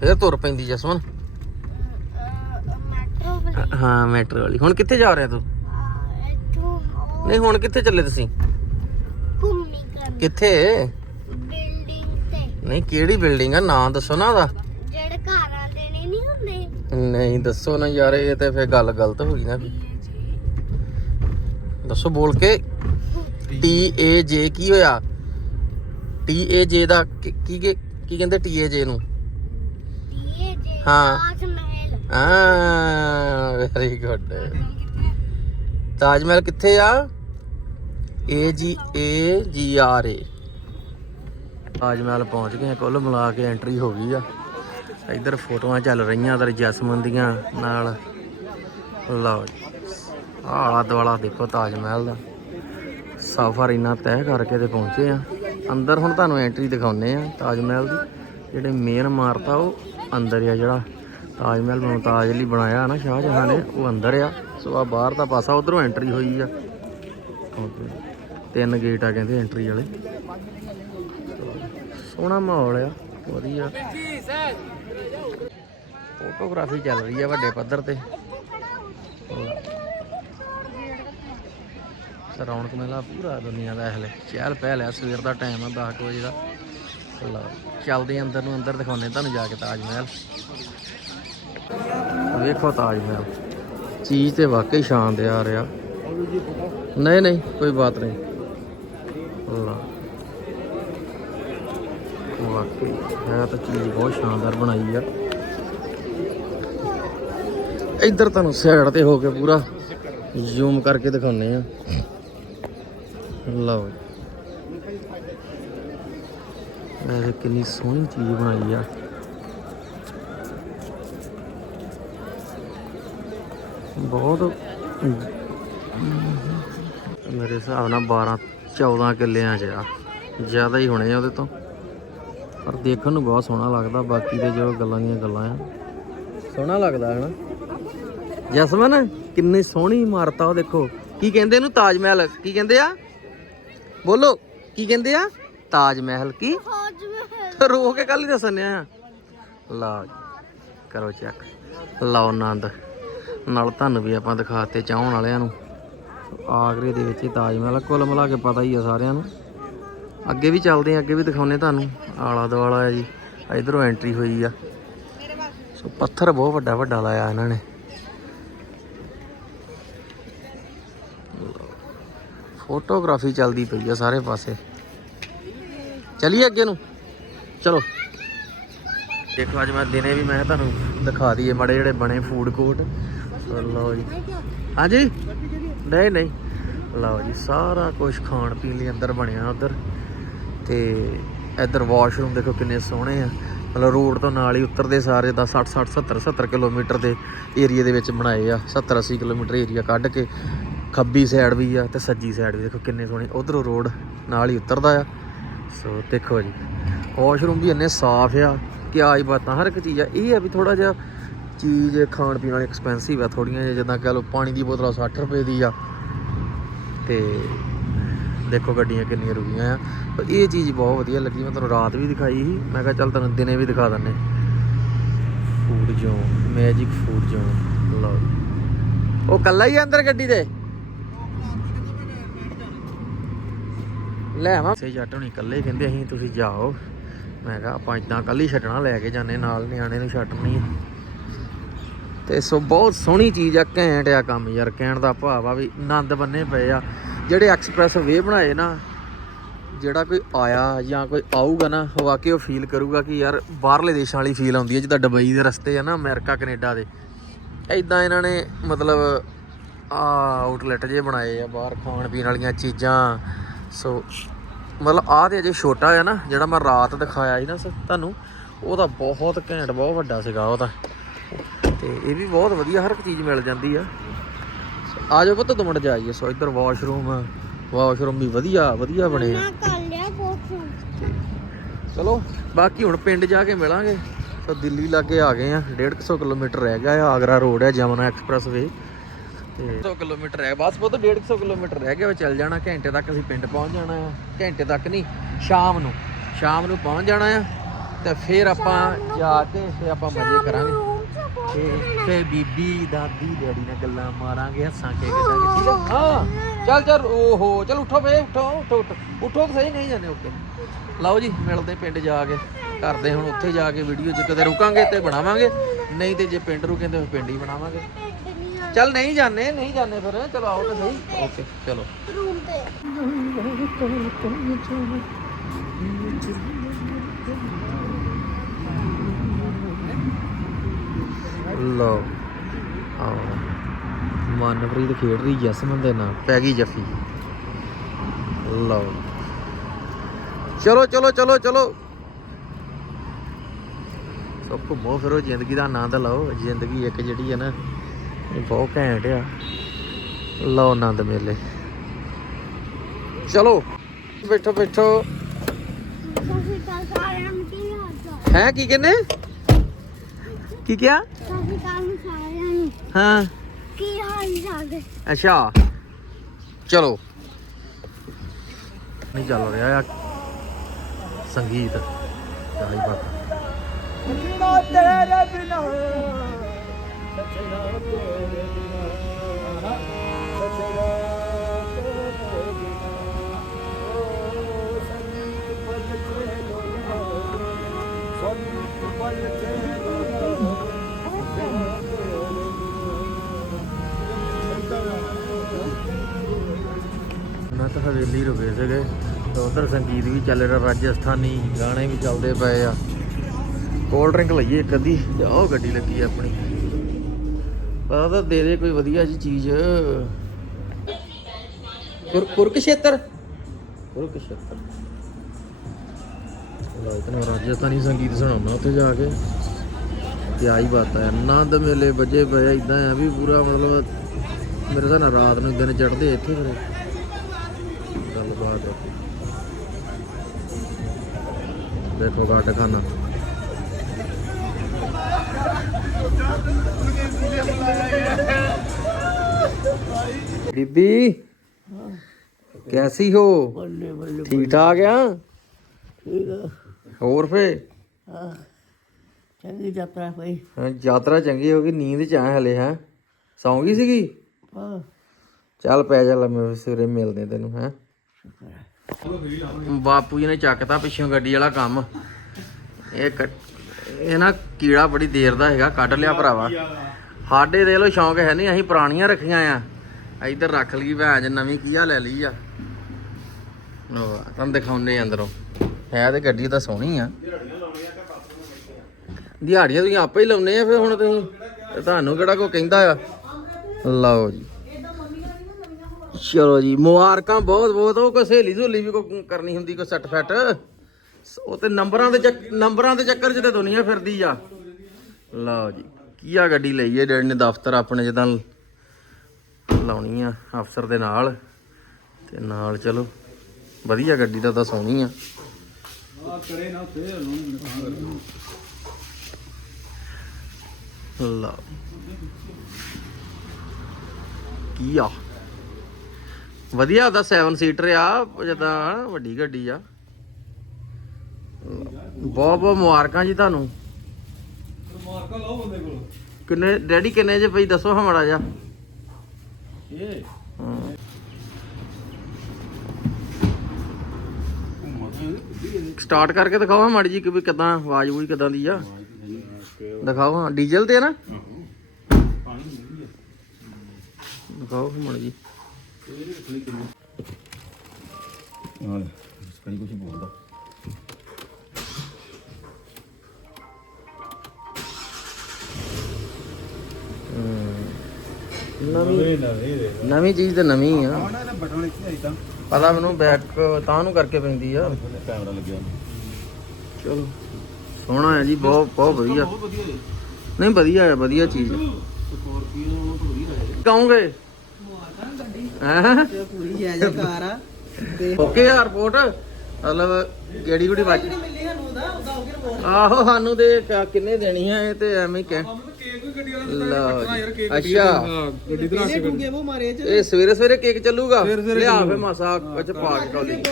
Speaker 1: ਫਿਰ ਤੁਰ ਪੈਂਦੀ ਜਸਮਨ
Speaker 3: ਮੈਟਰੋ ਵਾਲੀ
Speaker 1: ਹਾਂ ਮੈਟਰੋ ਵਾਲੀ। ਹੁਣ ਕਿੱਥੇ ਜਾ ਰਿਹਾ ਤੂੰ? ਨਹੀਂ ਹੁਣ ਕਿੱਥੇ ਚੱਲੇ ਤੁਸੀਂ?
Speaker 3: ਘੁੰਮੀ ਕਰਨ
Speaker 1: ਕਿੱਥੇ?
Speaker 3: ਬਿਲਡਿੰਗ ਤੇ
Speaker 1: ਨਹੀਂ ਕਿਹੜੀ ਬਿਲਡਿੰਗ ਆ? ਨਾਂ ਦੱਸੋ ਨਾ ਉਹਦਾ।
Speaker 3: ਜਿਹੜੇ ਘਰਾਂ ਦੇ ਨੇ ਨਹੀਂ ਹੁੰਦੇ
Speaker 1: ਨਹੀਂ ਦੱਸੋ ਨਾ ਯਾਰ ਇਹ ਤੇ ਫੇਰ ਗੱਲ ਗਲਤ ਹੋ ਗਈ ਨਾ ਦੱਸੋ ਬੋਲ ਕੇ। ਟੀ ਏ ਜੇ ਕੀ ਹੋਇਆ? ਟੀ ਏ ਜੇ ਦਾ ਕੀ ਕੀ ਕੀ ਕਹਿੰਦੇ ਟੀ ਏ ਜੇ ਨੂੰ?
Speaker 3: ਇਹ ਜੇ
Speaker 1: ਹਾਂ।
Speaker 3: ਤਾਜ ਮਹਿਲ
Speaker 1: ਹਾਂ ਵੈਰੀ ਗੁੱਡ ਤਾਜ ਮਹਿਲ ਕਿੱਥੇ ਆ? ਏ ਜੀ ਏ ਜੀ ਆਰ ਏ ਤਾਜ ਮਹਿਲ ਪਹੁੰਚ ਗਏ ਕੁੱਲ ਮਿਲਾ ਕੇ ਐਂਟਰੀ ਹੋ ਗਈ ਆ। ਇੱਧਰ ਫੋਟੋਆਂ ਚੱਲ ਰਹੀਆਂ ਇਧਰ ਜਸਮਨ ਦੀਆਂ ਨਾਲ। ਲਓ ਆਲਾ ਦੁਆਲਾ ਦੇਖੋ ਤਾਜ ਮਹਿਲ ਦਾ। ਸਫ਼ਰ ਇੰਨਾ ਤੈਅ ਕਰਕੇ ਤੇ ਪਹੁੰਚੇ ਆ। ਅੰਦਰ ਹੁਣ ਤੁਹਾਨੂੰ ਐਂਟਰੀ ਦਿਖਾਉਨੇ ਆ ਤਾਜ ਮਹਿਲ ਦੀ। ਜਿਹੜੇ ਮੇਨ ਇਮਾਰਤ ਆ ਉਹ ਅੰਦਰ ਆ ਜਿਹੜਾ। ਤਾਜ ਮਹਿਲ ਮੁਮਤਾਜ ਲਈ ਬਣਾਇਆ ਨਾ ਸ਼ਾਹਜਹਾਂ ਨੇ, ਉਹ ਅੰਦਰ ਆ। ਸੋ ਆ ਬਾਹਰ ਦਾ ਪਾਸਾ, ਉਧਰੋਂ ਐਂਟਰੀ ਹੋਈ ਆ। Okay. ਤਿੰਨ ਗੇਟ ਆ ਕਹਿੰਦੇ ਐਂਟਰੀ ਵਾਲੇ। ਸੋਹਣਾ ਮਾਹੌਲ ਆ, ਵਧੀਆ। ਫੋਟੋਗ੍ਰਾਫੀ ਚੱਲ ਰਹੀ ਆ ਵੱਡੇ ਪੱਧਰ ਤੇ। ਰੌਣਕ ਮੇਲਾ ਪੂਰਾ ਦੁਨੀਆ ਦਾ ਹਲੇ ਚਹਿਲ ਪਹਿਲ ਆ ਸਵੇਰ ਦਾ ਟਾਈਮ ਆ 10 ਵਜੇ ਦਾ। ਲਓ ਚੱਲਦੇ ਅੰਦਰ ਨੂੰ, ਅੰਦਰ ਦਿਖਾਉਂਦੇ ਤੁਹਾਨੂੰ ਜਾ ਕੇ ਤਾਜ ਮਹਿਲ ਵੇਖੋ ਤਾਜ ਮਹਿਲ ਚੀਜ਼ ਤੇ ਵਾਕਈ ਸ਼ਾਨਦਾਰ ਆ। ਨਹੀਂ ਨਹੀਂ, ਕੋਈ ਬਾਤ ਨਹੀਂ। ਲਓ ਵਾਕਈ, ਹੈ ਤਾਂ ਚੀਜ਼ ਬਹੁਤ ਸ਼ਾਨਦਾਰ ਬਣਾਈ ਆ। ਇੱਧਰ ਤੁਹਾਨੂੰ ਸਾਈਡ ਤੇ ਹੋ ਕੇ ਪੂਰਾ ਜ਼ੂਮ ਕਰਕੇ ਦਿਖਾਉਨੇ ਆ ਲਓ ਇਹ ਕਿੰਨੀ ਸੋਹਣੀ ਚੀਜ਼ ਬਣਾਈ ਆ। ਬਹੁਤ ਮੇਰੇ ਹਿਸਾਬ ਨਾਲ 12 14 ਕਿੱਲਿਆਂ ਚ ਆ। ਜ਼ਿਆਦਾ ਹੀ ਹੋਣੇ ਆ ਉਹਦੇ ਤੋਂ। ਪਰ ਦੇਖਣ ਨੂੰ ਬਹੁਤ ਸੋਹਣਾ ਲੱਗਦਾ, ਬਾਕੀ ਦੇ ਜੋ ਗੱਲਾਂ ਦੀਆਂ ਗੱਲਾਂ ਆ। ਸੋਹਣਾ ਲੱਗਦਾ ਹੈ ਨਾ ਜਸਮਨ ਕਿੰਨੀ ਸੋਹਣੀ ਇਮਾਰਤ ਆ ਉਹ ਦੇਖੋ। ਕੀ ਕਹਿੰਦੇ ਇਹਨੂੰ? ਤਾਜ ਮਹਿਲ। ਕੀ ਕਹਿੰਦੇ ਆ? ਬੋਲੋ ਕੀ ਕਹਿੰਦੇ ਆ? ਤਾਜ ਮਹਿਲ ਕੀ?
Speaker 3: ਤਾਜ ਮਹਿਲ।
Speaker 1: ਤੇ ਰੋ ਕੇ ਕੱਲ ਹੀ ਦੱਸਣੇ ਆ। ਲਓ ਕਰੋ ਚੈੱਕ ਲਓ ਆਨੰਦ। ਨਾਲ ਤੁਹਾਨੂੰ ਵੀ ਆਪਾਂ ਦਿਖਾਤੇ ਚਾਹਣ ਵਾਲਿਆਂ ਨੂੰ। ਆਗਰੇ ਦੇ ਵਿੱਚ ਹੀ ਤਾਜ ਮਹਿਲ। ਕੁੱਲ ਮਿਲਾ ਕੇ ਪਤਾ ਹੀ ਆ ਸਾਰਿਆਂ ਨੂੰ। ਅੱਗੇ ਵੀ ਚੱਲਦੇ ਆ ਅੱਗੇ ਵੀ ਦਿਖਾਉਨੇ ਤੁਹਾਨੂੰ। ਆਲਾ ਦੁਆਲਾ ਆ ਜੀ ਇਧਰੋਂ ਐਂਟਰੀ ਹੋਈ ਆ। ਸੋ ਪੱਥਰ ਬਹੁਤ ਵੱਡਾ ਵੱਡਾ ਲਾਇਆ ਇਹਨਾਂ ਨੇ। ਫੋਟੋਗ੍ਰਾਫੀ ਚੱਲਦੀ ਪਈ ਆ ਸਾਰੇ ਪਾਸੇ। ਚਲਿਏ ਅੱਗੇ ਨੂੰ? ਚਲੋ। ਦੇਖੋ, ਅੱਜ ਮੈਂ ਦਿਨੇ ਵੀ ਮੈਂ ਤੁਹਾਨੂੰ ਦਿਖਾ ਦਈਏ ਮੜੇ ਜਿਹੜੇ ਬਣੇ ਫੂਡ ਕੋਰਟ ਲਓ ਜੀ। ਹਾਂਜੀ? ਨਹੀਂ ਨਹੀਂ। ਲਓ ਜੀ, ਸਾਰਾ ਕੁਝ ਖਾਣ ਪੀਣ ਲਈ ਅੰਦਰ ਬਣਿਆ ਉਧਰ। ਤੇ ਇੱਧਰ ਵਾਸ਼ਰੂਮ ਦੇਖੋ ਕਿੰਨੇ ਸੋਹਣੇ ਆ। ਮਤਲਬ ਰੋਡ ਤੋਂ ਨਾਲ ਹੀ ਉਤਰਦੇ ਸਾਰੇ ਦਾ 60 60 70 70 ਕਿਲੋਮੀਟਰ ਦੇ ਏਰੀਆ ਦੇ ਵਿੱਚ ਬਣਾਏ ਆ। 70 80 ਕਿਲੋਮੀਟਰ ਏਰੀਆ ਕੱਢ ਕੇ ਖੱਬੀ ਸਾਈਡ ਵੀ ਆ ਤੇ ਸੱਜੀ ਸਾਈਡ ਵੀ। ਦੇਖੋ ਕਿੰਨੇ ਸੋਹਣੇ। ਉਧਰੋਂ ਰੋਡ ਨਾਲ ਹੀ ਉਤਰਦਾ ਆ। ਸੋ ਦੇਖੋ ਜੀ। ਵਾਸ਼ਰੂਮ ਵੀ ਇੰਨੇ ਸਾਫ਼ ਆ ਕਿ ਆਜ ਬਾਤਾਂ। ਹਰ ਇੱਕ ਚੀਜ਼ ਆ। ਇਹ ਆ ਵੀ ਥੋੜਾ ਜਿਹਾ ਚੀਜ਼ ਖਾਣ ਪੀਣ ਵਾਲੀ ਐਕਸਪੈਂਸਿਵ ਆ ਥੋੜੀਆਂ ਜਿਹੀਆਂ। ਜਿੱਦਾਂ ਕਹ ਲਓ ਪਾਣੀ ਦੀ ਬੋਤਲ 60 ਰੁਪਏ ਦੀ ਆ। ਤੇ ਦੇਖੋ ਗੱਡੀਆਂ ਕਿੰਨੀਆਂ ਰੁਕੀਆਂ ਆ। ਪਰ ਇਹ ਚੀਜ਼ ਬਹੁਤ ਵਧੀਆ ਲੱਗੀ। ਮੈਂ ਤੁਹਾਨੂੰ ਰਾਤ ਵੀ ਦਿਖਾਈ ਸੀ। ਮੈਂ ਕਿਹਾ ਚੱਲ ਤੁਹਾਨੂੰ ਦਿਨੇ ਵੀ ਦਿਖਾ ਦਿੰਨੇ। Food zone magic food zone ਲਓ। ਉਹ ਕੱਲਾ ਹੀ ਆ ਅੰਦਰ ਗੱਡੀ ਦੇ ਲੈ ਆਵਾਂ। ਸੇ ਜੱਟ ਹੁਣੀ ਇਕੱਲੇ ਕਹਿੰਦੇ ਅਸੀਂ, ਤੁਸੀਂ ਜਾਓ। ਮੈਂ ਕਿਹਾ, ਆਪਾਂ ਇਦਾਂ ਹੀ ਛੱਡਣਾ, ਲੈ ਕੇ ਜਾਂਦੇ ਨਾਲ, ਨਿਆਣੇ ਨੂੰ ਛੱਡਣੀ ਆ। ਤੇ ਸੋ ਬਹੁਤ ਸੋਹਣੀ ਚੀਜ਼ ਆ, ਘੈਂਟ ਆ ਕੰਮ ਯਾਰ, ਕਹਿਣ ਦਾ ਭਾਵ ਆ ਵੀ ਆਨੰਦ ਬੰਨੇ ਪਏ ਆ। ਜਿਹੜੇ ਐਕਸਪ੍ਰੈਸ ਵੇ ਬਣਾਏ ਨਾ, ਜਿਹੜਾ ਕੋਈ ਆਇਆ ਜਾਂ ਕੋਈ ਆਊਗਾ ਨਾ, ਉਹ ਵਾਕਈ ਉਹ ਫੀਲ ਕਰੂਗਾ ਕਿ ਯਾਰ, ਬਾਹਰਲੇ ਦੇਸ਼ਾਂ ਵਾਲੀ ਫੀਲ ਆਉਂਦੀ ਹੈ ਜਿੱਦਾਂ ਦੁਬਈ ਦੇ ਰਸਤੇ ਆ ਨਾ, ਅਮਰੀਕਾ, ਕੈਨੇਡਾ ਦੇ। ਐਦਾਂ ਇਹਨਾਂ ਨੇ ਮਤਲਬ ਆ ਆਊਟਲੈਟ ਜੇ ਬਣਾਏ ਆ, ਬਾਹਰ ਖਾਣ ਪੀਣ ਵਾਲੀਆਂ ਚੀਜ਼ਾਂ। ਸੋ ਮਤਲਬ ਆਹ ਤੇ ਅਜੇ ਛੋਟਾ ਆ ਨਾ ਜਿਹੜਾ ਮੈਂ ਰਾਤ ਦਿਖਾਇਆ ਸੀ ਨਾ ਤੁਹਾਨੂੰ ਉਹ ਤਾਂ ਬਹੁਤ ਘੈਂਟ ਬਹੁਤ ਵੱਡਾ ਸੀਗਾ ਉਹ ਤਾਂ। ਤੇ ਇਹ ਵੀ ਬਹੁਤ ਵਧੀਆ ਹਰ ਇੱਕ ਚੀਜ਼ ਮਿਲ ਜਾਂਦੀ ਆ। ਆ ਜਾਓ ਪੁੱਤ ਮਿੰਟ ਜਾਈਏ। ਸੋ ਇੱਧਰ ਵਾਸ਼ਰੂਮ ਵਾਸ਼ਰੂਮ ਵੀ ਵਧੀਆ ਵਧੀਆ ਬਣੇ ਆ। ਚਲੋ ਬਾਕੀ ਹੁਣ ਪਿੰਡ ਜਾ ਕੇ ਮਿਲਾਂਗੇ। ਤਾਂ ਦਿੱਲੀ ਲਾਗੇ ਆ ਗਏ ਆ 150 ਕਿਲੋਮੀਟਰ ਰਹਿ ਗਿਆ ਆ ਆਗਰਾ ਰੋਡ ਹੈ ਜਮਨਾ ਐਕਸਪ੍ਰੈਸ ਵੇ ਤੇ 100 ਕਿਲੋਮੀਟਰ ਰਹਿ ਬਸ ਬਹੁਤ 150 ਕਿਲੋਮੀਟਰ ਰਹਿ ਗਿਆ ਉਹ ਚੱਲ ਜਾਣਾ। ਘੰਟੇ ਤੱਕ ਅਸੀਂ ਪਿੰਡ ਪਹੁੰਚ ਜਾਣਾ ਆ। ਘੰਟੇ ਤੱਕ ਨਹੀਂ ਸ਼ਾਮ ਨੂੰ। ਸ਼ਾਮ ਨੂੰ ਪਹੁੰਚ ਜਾਣਾ ਆ। ਤੇ ਫਿਰ ਆਪਾਂ ਜਾ ਕੇ ਫਿਰ ਆਪਾਂ ਮਜ਼ੇ ਕਰਾਂਗੇ। ਤੇ ਫਿਰ ਬੀਬੀ ਦਾਦੀ ਡੈਡੀ ਨਾਲ ਗੱਲਾਂ ਮਾਰਾਂਗੇ ਹੱਸਾਂਗੇ ਖੇਡਾਂਗੇ ਠੀਕ ਆ? ਹਾਂ ਚੱਲ ਚੱਲ ਓਹੋ ਚੱਲ ਉੱਠੋ ਵੇ ਉੱਠੋ ਉੱਠੋ ਉੱਠੋ। ਉੱਠੋ ਤਾਂ ਸਹੀ ਨਹੀਂ ਜਾਂਦੇ ਓਕੇ ਲਓ ਜੀ ਮਿਲਦੇ ਪਿੰਡ ਜਾ ਕੇ। ਕਰਦੇ ਹੁਣ ਉੱਥੇ ਜਾ ਕੇ ਵੀਡੀਓ ਜੇ ਕਿਤੇ ਰੁਕਾਂਗੇ ਤੇ ਬਣਾਵਾਂਗੇ। ਨਹੀਂ ਤੇ ਜੇ ਪਿੰਡ ਰੁਕੇ ਤੇ ਪਿੰਡ ਹੀ ਬਣਾਵਾਂਗੇ। ਚੱਲ ਨਹੀਂ ਜਾਣੇ ਨਹੀਂ ਜਾਣੇ ਫਿਰ। ਚਲੋ ਆਓ ਤਾਂ ਸਹੀ। ਓਕੇ ਚਲੋ।
Speaker 3: ਰੂਮ ਤੇ।
Speaker 1: ਲਓ। ਆਓ। ਮਨਪ੍ਰੀਤ ਖੇਡ ਰਹੀ ਜਸਮਨ ਦੇ ਨਾਲ। ਪੈ ਗਈ ਜੱਫੀ। ਲਓ। ਚਲੋ ਚਲੋ ਚਲੋ ਚਲੋ। ਸੋ ਘੁੰਮੋ ਫਿਰੋ ਜ਼ਿੰਦਗੀ ਦਾ ਆਨੰਦ ਲਓ। ਜ਼ਿੰਦਗੀ ਇੱਕ ਜਿਹੜੀ ਹੈ ਨਾ ਇਹ ਬਹੁਤ ਘੈਂਟ ਆ। ਲਓ ਆਨੰਦ ਮੇਲੇ। ਚਲੋ, ਬੈਠੋ ਬੈਠੋ।
Speaker 3: ਕੀ
Speaker 1: ਹੈ, ਕੀ ਕਹਿੰਦੇ? ਕੀ ਕਿਹਾ? ਹਾਂ।
Speaker 3: ਕੀ ਹਾਲ ਚਾਲ
Speaker 1: ਅੱਛਾ। ਚਲੋ। ਨਹੀਂ ਚੱਲ ਰਿਹਾ ਆ। ਸੰਗੀਤ। ਚਾਹੀ ਬਾਤ। ਮੈਂ ਤਾਂ ਹਵੇਲੀ ਰੁਕੇ ਸੀਗੇ। ਤੇ ਉਧਰ ਸੰਗੀਤ ਵੀ ਚੱਲ ਰਿਹਾ, ਰਾਜਸਥਾਨੀ ਗਾਣੇ ਵੀ ਚੱਲਦੇ ਪਏ ਆ। ਕੋਲਡ ਡਰਿੰਕ ਲਈਏ ਇੱਕ ਅੱਧੀ, ਤੇ ਉਹ ਗੱਡੀ ਲੱਗੀ ਆਪਣੀ। ਪਤਾ ਤਾਂ ਦੇ ਦੇ ਕੋਈ ਵਧੀਆ ਜੀ ਚੀਜ਼। ਕੁਰਕਸ਼ੇਤਰ ਕੁਰਕਸ਼ੇਤਰ ਲੋ ਰਾਜਸਥਾਨੀ ਸੰਗੀਤ ਸੁਣਾਉਣਾ ਉੱਥੇ ਜਾ ਕੇ। ਤੇ ਆਈ ਬਾਤ ਹੈ ਆਨੰਦ ਮੇਲੇ ਵੱਜੇ ਪਏ ਇਦਾਂ ਆ ਵੀ ਪੂਰਾ ਮਤਲਬ ਮੇਰੇ ਹਿਸਾਬ ਰਾਤ ਨੂੰ ਦਿਨ ਚੜਦੇ ਇੱਥੇ ਫਿਰ ਗੱਲਬਾਤ। ਦੇਖੋ, ਘਾਟ ਖਾਨਾ ਬੀਬੀ ਕੈਸੀ ਹੋ? ਠੀਕ ਠਾਕ ਆ? ਹੋਰ ਫੇ?
Speaker 5: ਚੰਗੀ ਯਾਤਰਾ ਹੋਈ
Speaker 1: ਹਾਂ, ਯਾਤਰਾ ਚੰਗੀ ਹੋ ਗਈ ਨੀਂਦ ਚ ਆ ਹਲੇ ਹੈ? ਸੌਂ ਗਈ ਸੀਗੀ?
Speaker 5: ਹਾਂ।
Speaker 1: ਚੱਲ ਪੈ ਜਾ ਲੰਮੇ ਸਵੇਰੇ ਮਿਲਦੇ ਤੈਨੂੰ ਹੈ? ਬਾਪੂ ਜੀ ਨੇ ਚੱਕਤਾ ਪਿੱਛੋਂ ਗੱਡੀ ਵਾਲਾ ਕੰਮ। ਇਹ ਇਹ ਨਾ ਕੀੜਾ ਬੜੀ ਦੇਰ ਦਾ ਹੈਗਾ, ਕੱਢ ਲਿਆ ਭਰਾਵਾ। ਸਾਡੇ ਦੇ ਲੋ ਸ਼ੌਂਕ ਹੈ ਨਹੀਂ, ਅਸੀਂ ਪੁਰਾਣੀਆਂ ਰੱਖੀਆਂ ਆ। ਇੱਧਰ ਰੱਖ ਲਈ ਭੈਣ, ਨਵੀਂ ਕੀਆ ਲੈ ਲਈ ਆ। ਲਓ, ਤੁਹਾਨੂੰ ਦਿਖਾਉਨੇ ਅੰਦਰੋਂ। ਹੈ ਤੇ ਗੱਡੀ ਤਾਂ ਸੋਹਣੀ ਆ। ਦਿਹਾੜੀਆਂ ਤੁਸੀਂ ਆਪੇ ਹੀ ਲਾਉਨੇ ਆ ਫਿਰ ਹੁਣ ਤੁਸੀਂ। ਤੁਹਾਨੂੰ ਕਿਹੜਾ ਕੋ ਕਹਿੰਦਾ ਆ? ਲਓ ਜੀ। ਚਲੋ ਜੀ, ਮੁਬਾਰਕਾਂ ਬਹੁਤ ਬਹੁਤ ਉਹ ਕੋ ਸਹੇਲੀ ਸਹੂਲੀ ਵੀ ਕੋ ਕਰਨੀ ਹੁੰਦੀ ਕੋ ਸੱਟ ਫੱਟ ਉਹ ਤੇ ਨੰਬਰਾਂ ਦੇ ਚੱਕ- ਨੰਬਰਾਂ ਦੇ ਚੱਕਰ 'ਚ ਤੇ ਦੁਨੀਆ ਫਿਰਦੀ ਆ। ਲਓ ਜੀ, ਕੀ ਆ ਗੱਡੀ ਲਈ ਹੈ ਡੈਡੀ ਨੇ ਦਫ਼ਤਰ ਆਪਣੇ ਜਦਾਂ ਲਾਉਣੀ ਆ ਅਫਸਰ ਦੇ ਨਾਲ? ਤੇ ਨਾਲ ਚਲੋ, ਵਧੀਆ ਗੱਡੀ ਦਾ ਤਾਂ ਸੋਹਣੀ ਆ। ਲਓ ਕੀ ਆ? ਵਧੀਆ ਉਹਦਾ 7 ਸੀਟਰ ਆ, ਜਦਾਂ ਵੱਡੀ ਗੱਡੀ ਆ। ਬਹੁਤ ਬਹੁਤ ਮੁਬਾਰਕਾਂ ਜੀ ਤੁਹਾਨੂੰ।
Speaker 4: ਮਾਰਕਾ ਲਾਓ ਬੰਦੇ ਕੋਲ।
Speaker 1: ਕਿੰਨੇ ਡੈਡੀ ਕਿੰਨੇ ਜੇ ਪਈ ਦੱਸੋ ਹਾਂ ਮਾੜਾ ਜਿਹਾ।
Speaker 4: ਇਹ?
Speaker 1: ਹਾਂ। ਸਟਾਰਟ ਕਰਕੇ ਦਿਖਾਓ ਹਾਂ ਮਾੜੀ ਜੀ ਕਿ ਵੀ ਕਿਦਾਂ ਆਵਾਜ਼ ਵੀ ਕਿਦਾਂ ਦੀ ਆ। ਦਿਖਾਓ ਹਾਂ ਡੀਜ਼ਲ ਤੇ ਆ ਨਾ? ਦਿਖਾਓ ਹਾਂ ਮਾੜੀ ਜੀ
Speaker 4: ਹਾਂ ਕਈ ਕੁਝ ਬੋਲਦਾ।
Speaker 1: ਨਵੀਂ
Speaker 4: ਨਵੇਂ ਦੇ
Speaker 1: ਨਵੀਂ ਚੀਜ਼ ਤੇ ਨਵੀਂ ਆ।
Speaker 4: ਇਹਦਾ ਬਟਨ ਇੱਥੇ
Speaker 1: ਪਤਾ ਮੈਨੂੰ ਬੈਕ ਤਾਂ ਨੂੰ ਕਰਕੇ ਪੈਂਦੀ ਆ।
Speaker 4: ਕੈਮਰਾ ਲੱਗਿਆ
Speaker 1: ਚਲੋ। ਸੋਹਣਾ ਹੈ ਜੀ ਬਹੁਤ ਬਹੁਤ ਵਧੀਆ। ਨਹੀਂ ਵਧੀਆ ਹੈ ਵਧੀਆ ਚੀਜ਼। ਕਹੋਗੇ? ਹੈਂ?
Speaker 5: ਪੂਰੀ ਆ।
Speaker 1: ਓਕੇ ਆ ਰਿਪੋਰਟ। ਮਤਲਬ ਕਿਹੜੀ ਕੁੜੀ
Speaker 5: ਹੋ ਰਿਪੋਰਟ
Speaker 1: ਆਹੋ ਸਾਨੂੰ ਤੇ ਕ- ਕਿੰਨੇ ਦੇਣੀ ਆ ਇਹ ਤੇ ਐਵੇਂ ਹੀ ਕਹਿ
Speaker 4: ਕੇਕ ਵੀ ਗੱਡੀ
Speaker 1: ਲਓ
Speaker 4: ਯਾਰ
Speaker 1: ਜੀ।
Speaker 4: ਕੇਕ
Speaker 1: ਅੱਛਾ।
Speaker 4: ਗੱਡੀ ਤੇ ਰੱਖ
Speaker 5: ਇਹਨੇ ਠੁਗੇ ਉਹ ਮਾਰੇ ਚ
Speaker 1: ਇਹ ਸਵੇਰੇ ਸਵੇਰੇ ਕੇਕ ਚੱਲੂਗਾ?
Speaker 4: ਸਵੇਰੇ ਸਵੇਰੇ
Speaker 1: ਲਿਆ
Speaker 4: ਚੱਲੂਗਾ।
Speaker 1: ਫੇ ਮਾਸਾ ਵਿੱਚ ਪਾ ਕੇ ਟੋਲੀ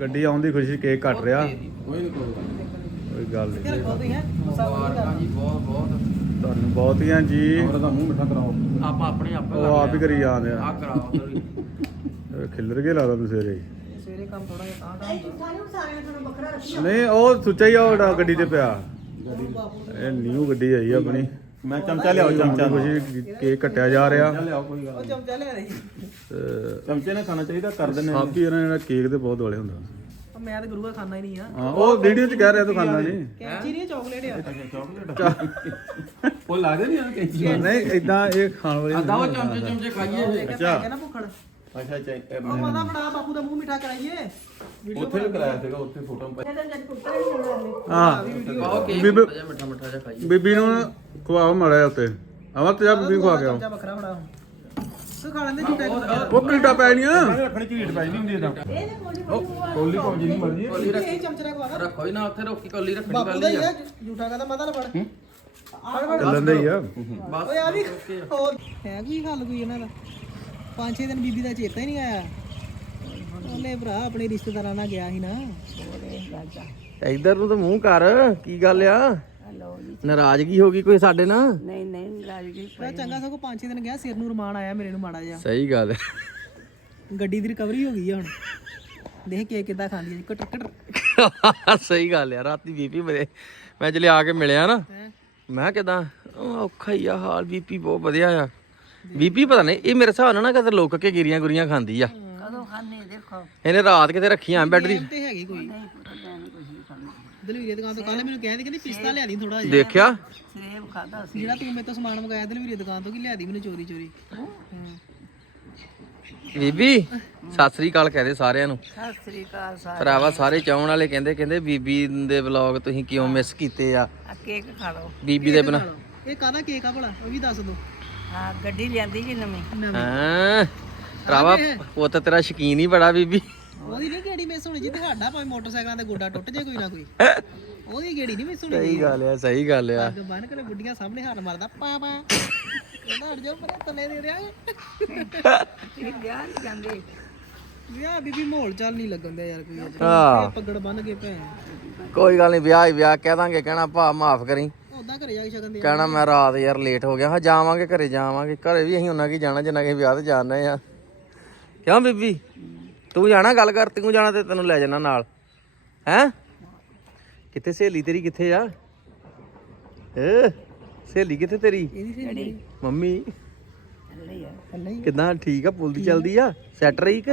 Speaker 6: ਗੱਡੀ ਆਉਣ ਦੀ ਖੁਸ਼ੀ ਕੇਕ ਕੱਟ ਰਿਹਾ।
Speaker 4: ਕੋਈ ਨਹੀਂ ਕੋਈ
Speaker 6: ਕੋਈ ਗੱਲ ਨਹੀਂ।
Speaker 5: ਬਹੁਤ ਹੀ ਹੈ।
Speaker 1: ਬਹੁਤ ਬਹੁਤ।
Speaker 6: ਤੁਹਾਨੂੰ ਬਹੁਤੀਆਂ ਜੀ।
Speaker 4: ਹੋਰ ਦਾ ਮੂੰਹ ਮਿੱਠਾ ਕਰਾਓ।
Speaker 1: ਆਪਾਂ ਆਪਣੇ ਆਪ
Speaker 6: ਉਹ ਆਪ ਹੀ ਕਰੀ ਜਾਂਦੇ
Speaker 1: ਆ।
Speaker 6: ਆ
Speaker 1: ਕਰਾਓ ਥੋੜੀ
Speaker 6: ਇਹ ਖਿੱਲਰ ਕੇ ਲਾਦਾ ਤੂੰ ਸਵੇਰੇ। ਹੀ।
Speaker 5: ਸਵੇਰੇ ਕੰਮ ਥੋੜਾ ਜਿਹਾ ਤਾਂ ਤਾਂ ਹੁੰਦਾ।
Speaker 6: ਨਹੀਂ ਉਹ ਸੁੱਚਾ ਹੀ ਆ ਉਹ ਜਿਹੜਾ ਗੱਡੀ ਤੇ ਪਿਆ। ਇਹ ਨਿਊ ਗੱਡੀ ਆਈ ਆਪਣੀ।
Speaker 4: ਮੈਂ ਚਮਚਾ ਲਿਆਓ ਚਮਚਾ
Speaker 6: ਖੁਸ਼ੀ ਕੇਕ ਕੱਟਿਆ ਜਾ ਰਿਹਾ।
Speaker 4: ਲਿਆਓ ਕੋਈ ਗੱਲ
Speaker 5: ਉਹ ਚਮਚਾ ਲੈ ਰਹੀ।
Speaker 6: ਤੇ
Speaker 4: ਚਮਚੇ ਨਾਲ ਖਾਣਾ ਚਾਹੀਦਾ ਕਰ ਦਿੰਦੇ ਆ
Speaker 6: ਸਾਪੀ ਇਹਨਾਂ ਨੇ ਕੇਕ ਦੇ ਬਹੁਤ ਵਾਲੇ ਹੁੰਦਾ।
Speaker 5: ਉਹ ਮੈਂ ਤਾਂ ਗੁਰੂਆ ਖਾਣਾ ਹੀ ਨਹੀਂ ਆ।
Speaker 6: ਹਾਂ ਉਹ ਵੀਡੀਓ 'ਚ ਕਹਿ ਰਿਹਾ ਤੂੰ ਖਾਂਦਾ ਨਹੀਂ।
Speaker 5: ਕੈਂਚੀ ਨਹੀਂ ਚਾਕਲੇਟ ਆ।
Speaker 4: ਚਾਕਲੇਟ ਉਹ ਲੱਗਦੇ ਨਹੀਂ ਆ ਕੈਂਚੀ
Speaker 6: ਨਹੀਂ ਇਦਾਂ ਇਹ ਖਾਣ ਵਾਲੀ
Speaker 1: ਅੱਧਾ ਉਹ ਚਮਚੇ ਚਮਚੇ ਖਾਈਏ। ਇਹ।
Speaker 5: ਅੱਛਾ। ਨਾ ਭੁੱਖਣ
Speaker 4: ਅੱਛਾ ਅੱਛਾ
Speaker 5: ਉਹ ਮਾਦਾ ਬੜਾ ਬਾਪੂ ਦਾ ਮੂੰਹ ਮਿੱਠਾ ਕਰਾਈਏ।
Speaker 4: ਉੱਥੇ ਵੀ ਕਰਾਇਆ ਸੀਗਾ ਉੱਥੇ ਫੋਟੋ ਪਾਈ
Speaker 6: ਹਾਂ। ਬੀਬੀ-
Speaker 1: ਜਿਹਾ ਮਿੱਠਾ ਮਿੱਠਾ ਜਿਹਾ ਖਾਈਏ।
Speaker 6: ਬੀਬੀ ਨੂੰ ਖਵਾਓ ਮੜਿਆ ਉੱਤੇ। ਆਵਾ ਤੇ ਜਾ ਬੀਬੀ ਖਵਾ ਕੇ ਆਓ
Speaker 5: ਵੱਖਰਾ ਬੜਾ ਤੂੰ ਖਾ ਲੈਂਦੇ ਝੂਟਾ
Speaker 6: ਉਹ ਕਿਲਟਾ ਪੈਣੀਆਂ
Speaker 4: ਰੱਖਣੀ ਝੀਟ ਪੈ ਨਹੀਂ ਹੁੰਦੀ ਇਹਦਾ ਕੋਲੀ ਭਾਵੇਂ ਜਿੰਨੀ ਮਰਜ਼ੀ।
Speaker 1: ਕੋਲੀ ਰੱਖ
Speaker 5: ਇਹ ਚਮਚਾ ਖਵਾ ਦੇ
Speaker 1: ਰੱਖੋ ਹੀ ਨਾ ਉੱਥੇ ਰੋਕੀ ਕੋਲੀ ਰੱਖਣੀ
Speaker 5: ਬਾਪੂ ਦਾ ਹੀ
Speaker 1: ਆ।
Speaker 5: ਝੂਟਾ ਕਹਦਾ ਮਾਤਾ ਲੈ ਫੜ ਫੜ ਫੜ
Speaker 6: ਚੱਲਣ ਦੇ ਹੀ ਆ।
Speaker 1: ਬਸ
Speaker 5: ਓਏ ਆ ਵੀ ਹੋਰ। ਹੈ ਕੋਈ ਹੱਲ ਕੋਈ ਇਹਨਾਂ ਦਾ? ਪੰਜ ਛੇ ਦਿਨ ਬੀਬੀ ਦਾ ਚੇਤਾ ਹੀ ਨਹੀਂ ਆਇਆ। ਉਹਨੇ ਭਰਾ ਆਪਣੇ ਰਿਸ਼ਤੇਦਾਰਾਂ ਨਾਲ ਗਿਆ ਸੀ ਨਾ।
Speaker 1: ਇੱਧਰ ਨੂੰ ਤਾਂ ਮੂੰਹ ਕਰ ਕੀ ਗੱਲ ਆ? ਨਾਰਾਜ਼ਗੀ ਹੋ ਗਈ ਕੋਈ ਸਾਡੇ ਨਾਲ?
Speaker 7: ਨਹੀਂ ਨਹੀਂ ਨਾਰਾਜ਼ਗੀ
Speaker 5: ਉਹ ਚੰਗਾ ਸਗੋਂ ਪੰਜ ਛੇ ਦਿਨ ਗਿਆ ਸਿਰ ਨੂੰ ਰਮਾਨ ਆਇਆ ਮੇਰੇ ਨੂੰ ਮਾੜਾ ਜਿਹਾ।
Speaker 1: ਸਹੀ ਗੱਲ ਹੈ
Speaker 5: ਗੱਡੀ ਦੀ ਰਿਕਵਰੀ ਹੋ ਗਈ ਆ ਹੁਣ। ਦੇਖ ਕੇ ਕਿੱਦਾਂ ਖਾਂਦੀ ਹੈ ਕਟਰ ਕਟਰ
Speaker 1: ਸਹੀ ਗੱਲ ਆ ਰਾਤੀ ਬੀਪੀ ਮੇਰੇ ਮੈਂ ਜਲੇ ਆ ਕੇ ਮਿਲਿਆ ਨਾ। ਮੈਂ ਕਿਦਾਂ? ਔਖਾ ਹੀ ਆ ਹਾਲ ਬੀਪੀ ਬਹੁਤ ਵਧਿਆ ਆ। ਬੀਪੀ ਪਤਾ ਨਹੀਂ ਇਹ ਮੇਰੇ ਹਿਸਾਬ ਨਾਲ ਨਾ ਕਦੇ ਲੁੱਕ ਕੇ ਗਿਰੀਆਂ ਗੁਰੀਆਂ ਖਾਂਦੀ ਆ।
Speaker 7: ਕਦੋਂ ਖਾਣੇ ਦੇਖੋ।
Speaker 1: ਇਹਨੇ ਰਾਤ ਕਿਤੇ ਰੱਖੀਆਂ ਬੈੱਡ ਦੀ।
Speaker 5: ਤੇ ਹੈਗੀ ਕੋਈ? ਦਲਵੀਰੇ ਦੁਕਾਨ ਤੋਂ ਕੱਲ ਮੈਨੂੰ ਕਹਿੰਦੀ ਕਹਿੰਦੀ ਪਿਸਤਾ ਲਿਆ ਦੀ ਥੋੜਾ ਜਿਹਾ।
Speaker 1: ਦੇਖਿਆ?
Speaker 7: ਸੇਬ ਖਾਦਾ ਸੀ।
Speaker 5: ਜਿਹੜਾ ਤੂੰ ਮੇਰੇ ਤੋਂ ਸਮਾਨ ਮੰਗਾਇਆ ਦਲਵੀਰੇ ਦੁਕਾਨ ਤੋਂ ਕੀ ਲਿਆ ਦੀ ਮੈਨੂੰ ਚੋਰੀ ਚੋਰੀ? ਹਾਂ।
Speaker 1: ਬੀਬੀ ਸਤਿ ਸ੍ਰੀ ਅਕਾਲ ਕਹਦੇ ਸਾਰਿਆਂ ਨੂੰ।
Speaker 7: ਸਤਿ ਸ੍ਰੀ ਅਕਾਲ ਸਾਰੇ
Speaker 1: ਭਰਾਵਾ ਸਾਰੇ ਚਾਹਣ ਵਾਲੇ ਕਹਿੰਦੇ ਕਹਿੰਦੇ ਬੀਬੀ ਦੇ ਵਲੌਗ ਤੁਸੀਂ ਕਿਉਂ ਮਿਸ ਕੀਤੇ ਆ?
Speaker 7: ਆ ਕੇਕ ਖਾ ਲਓ।
Speaker 1: ਬੀਬੀ ਦੇ ਬਿਨਾ।
Speaker 5: ਇਹ ਕਾਹਦਾ ਕੇਕ ਆ ਭਲਾ? ਉਹ ਵੀ ਦੱਸ ਦੋ।
Speaker 7: ਹਾਂ ਗੱਡੀ ਲਿਆਂਦੀ ਜੀ ਨਵੀਂ।
Speaker 1: ਹਾਂ ਭਰਾਵਾ ਉਹ ਤਾਂ ਤੇਰਾ ਸ਼ਕੀਨ ਹੀ ਬੜਾ ਬੀਬੀ।
Speaker 5: ਉਹਦੀ ਨਹੀਂ ਗੇੜੀ ਮਿਸ ਹੋਣੀ ਜੀ ਤੁਹਾਡਾ ਭਾਵੇਂ ਮੋਟਰਸਾਈਕਲਾਂ ਤੇ ਗੋਡਾ ਟੁੱਟ ਜੇ ਕੋਈ ਨਾ ਕੋਈ। ਉਹਦੀ ਗੇੜੀ ਨਹੀਂ ਮਿਸ ਹੋਣੀ
Speaker 1: ਸਹੀ ਗੱਲ ਆ ਸਹੀ ਗੱਲ ਆ।
Speaker 5: ਅੱਗ ਬੰਨ ਕੇ ਬੁੱਢੀਆਂ ਸਾਹਮਣੇ ਹਾਰ ਮਾਰਦਾ ਪਾ ਪਾ। ਕਹਿੰਦਾ ਹਟ ਜਾ ਪਰੇ ਤਲੇ ਦੇ ਰਿਹਾ
Speaker 7: ਤੁਸੀਂ ਵਿਆਹ ਨਹੀਂ ਜਾਂਦੇ।
Speaker 5: ਵਿਆਹ ਬੀਬੀ ਮਾਹੌਲ ਚੱਲ ਨਹੀਂ ਲੱਗਣ ਦਿਆ ਯਾਰ ਕੋਈ ਅੱਜ।
Speaker 1: ਹਾਂ।
Speaker 5: ਪੱਗੜ ਬੰਨ ਕੇ ਭੈਣ
Speaker 1: ਕੋਈ ਗੱਲ ਨਹੀਂ ਵਿਆਹ ਹੀ ਵਿਆਹ ਕਹਿ ਦਾਂਗੇ ਕਹਿਣਾ ਭਾ ਮਾਫ ਕਰੀ।
Speaker 5: ਉਦਾਂ ਘਰੇ ਜਾ ਕੇ ਸ਼ਗਨ ਦੇ
Speaker 1: ਕਹਿਣਾ ਮੈਂ ਰਾਤ ਯਾਰ ਲੇਟ ਹੋ ਗਿਆ। ਹਾਂ ਜਾਵਾਂਗੇ ਘਰੇ ਜਾਵਾਂਗੇ। ਘਰੇ ਵੀ ਅਸੀਂ ਉਹਨਾਂ ਕੀ ਜਾਣਾ ਜਿੰਨਾ ਕਿ ਵਿਆਹ ਤੇ ਜਾਣਾ ਆ। ਕਿਉਂ ਬੀਬੀ? ਤੂੰ ਜਾਣਾ ਗੱਲ ਕਰ ਤੂੰ ਜਾਣਾ ਤੇ ਤੈਨੂੰ ਲੈ ਜਾਣਾ ਨਾਲ। ਹੈ? ਕਿੱਥੇ ਸਹੇਲੀ ਤੇਰੀ ਕਿੱਥੇ ਆ? ਏ ਸਹੇਲੀ ਕਿੱਥੇ ਤੇਰੀ? ਮੰਮੀ। ਕਿਦਾਂ ਠੀਕ ਆ? ਪੁੱਲ ਦੀ ਚੱਲਦੀ ਆ? ਸੈਟ ਰਹੀ ਕਿ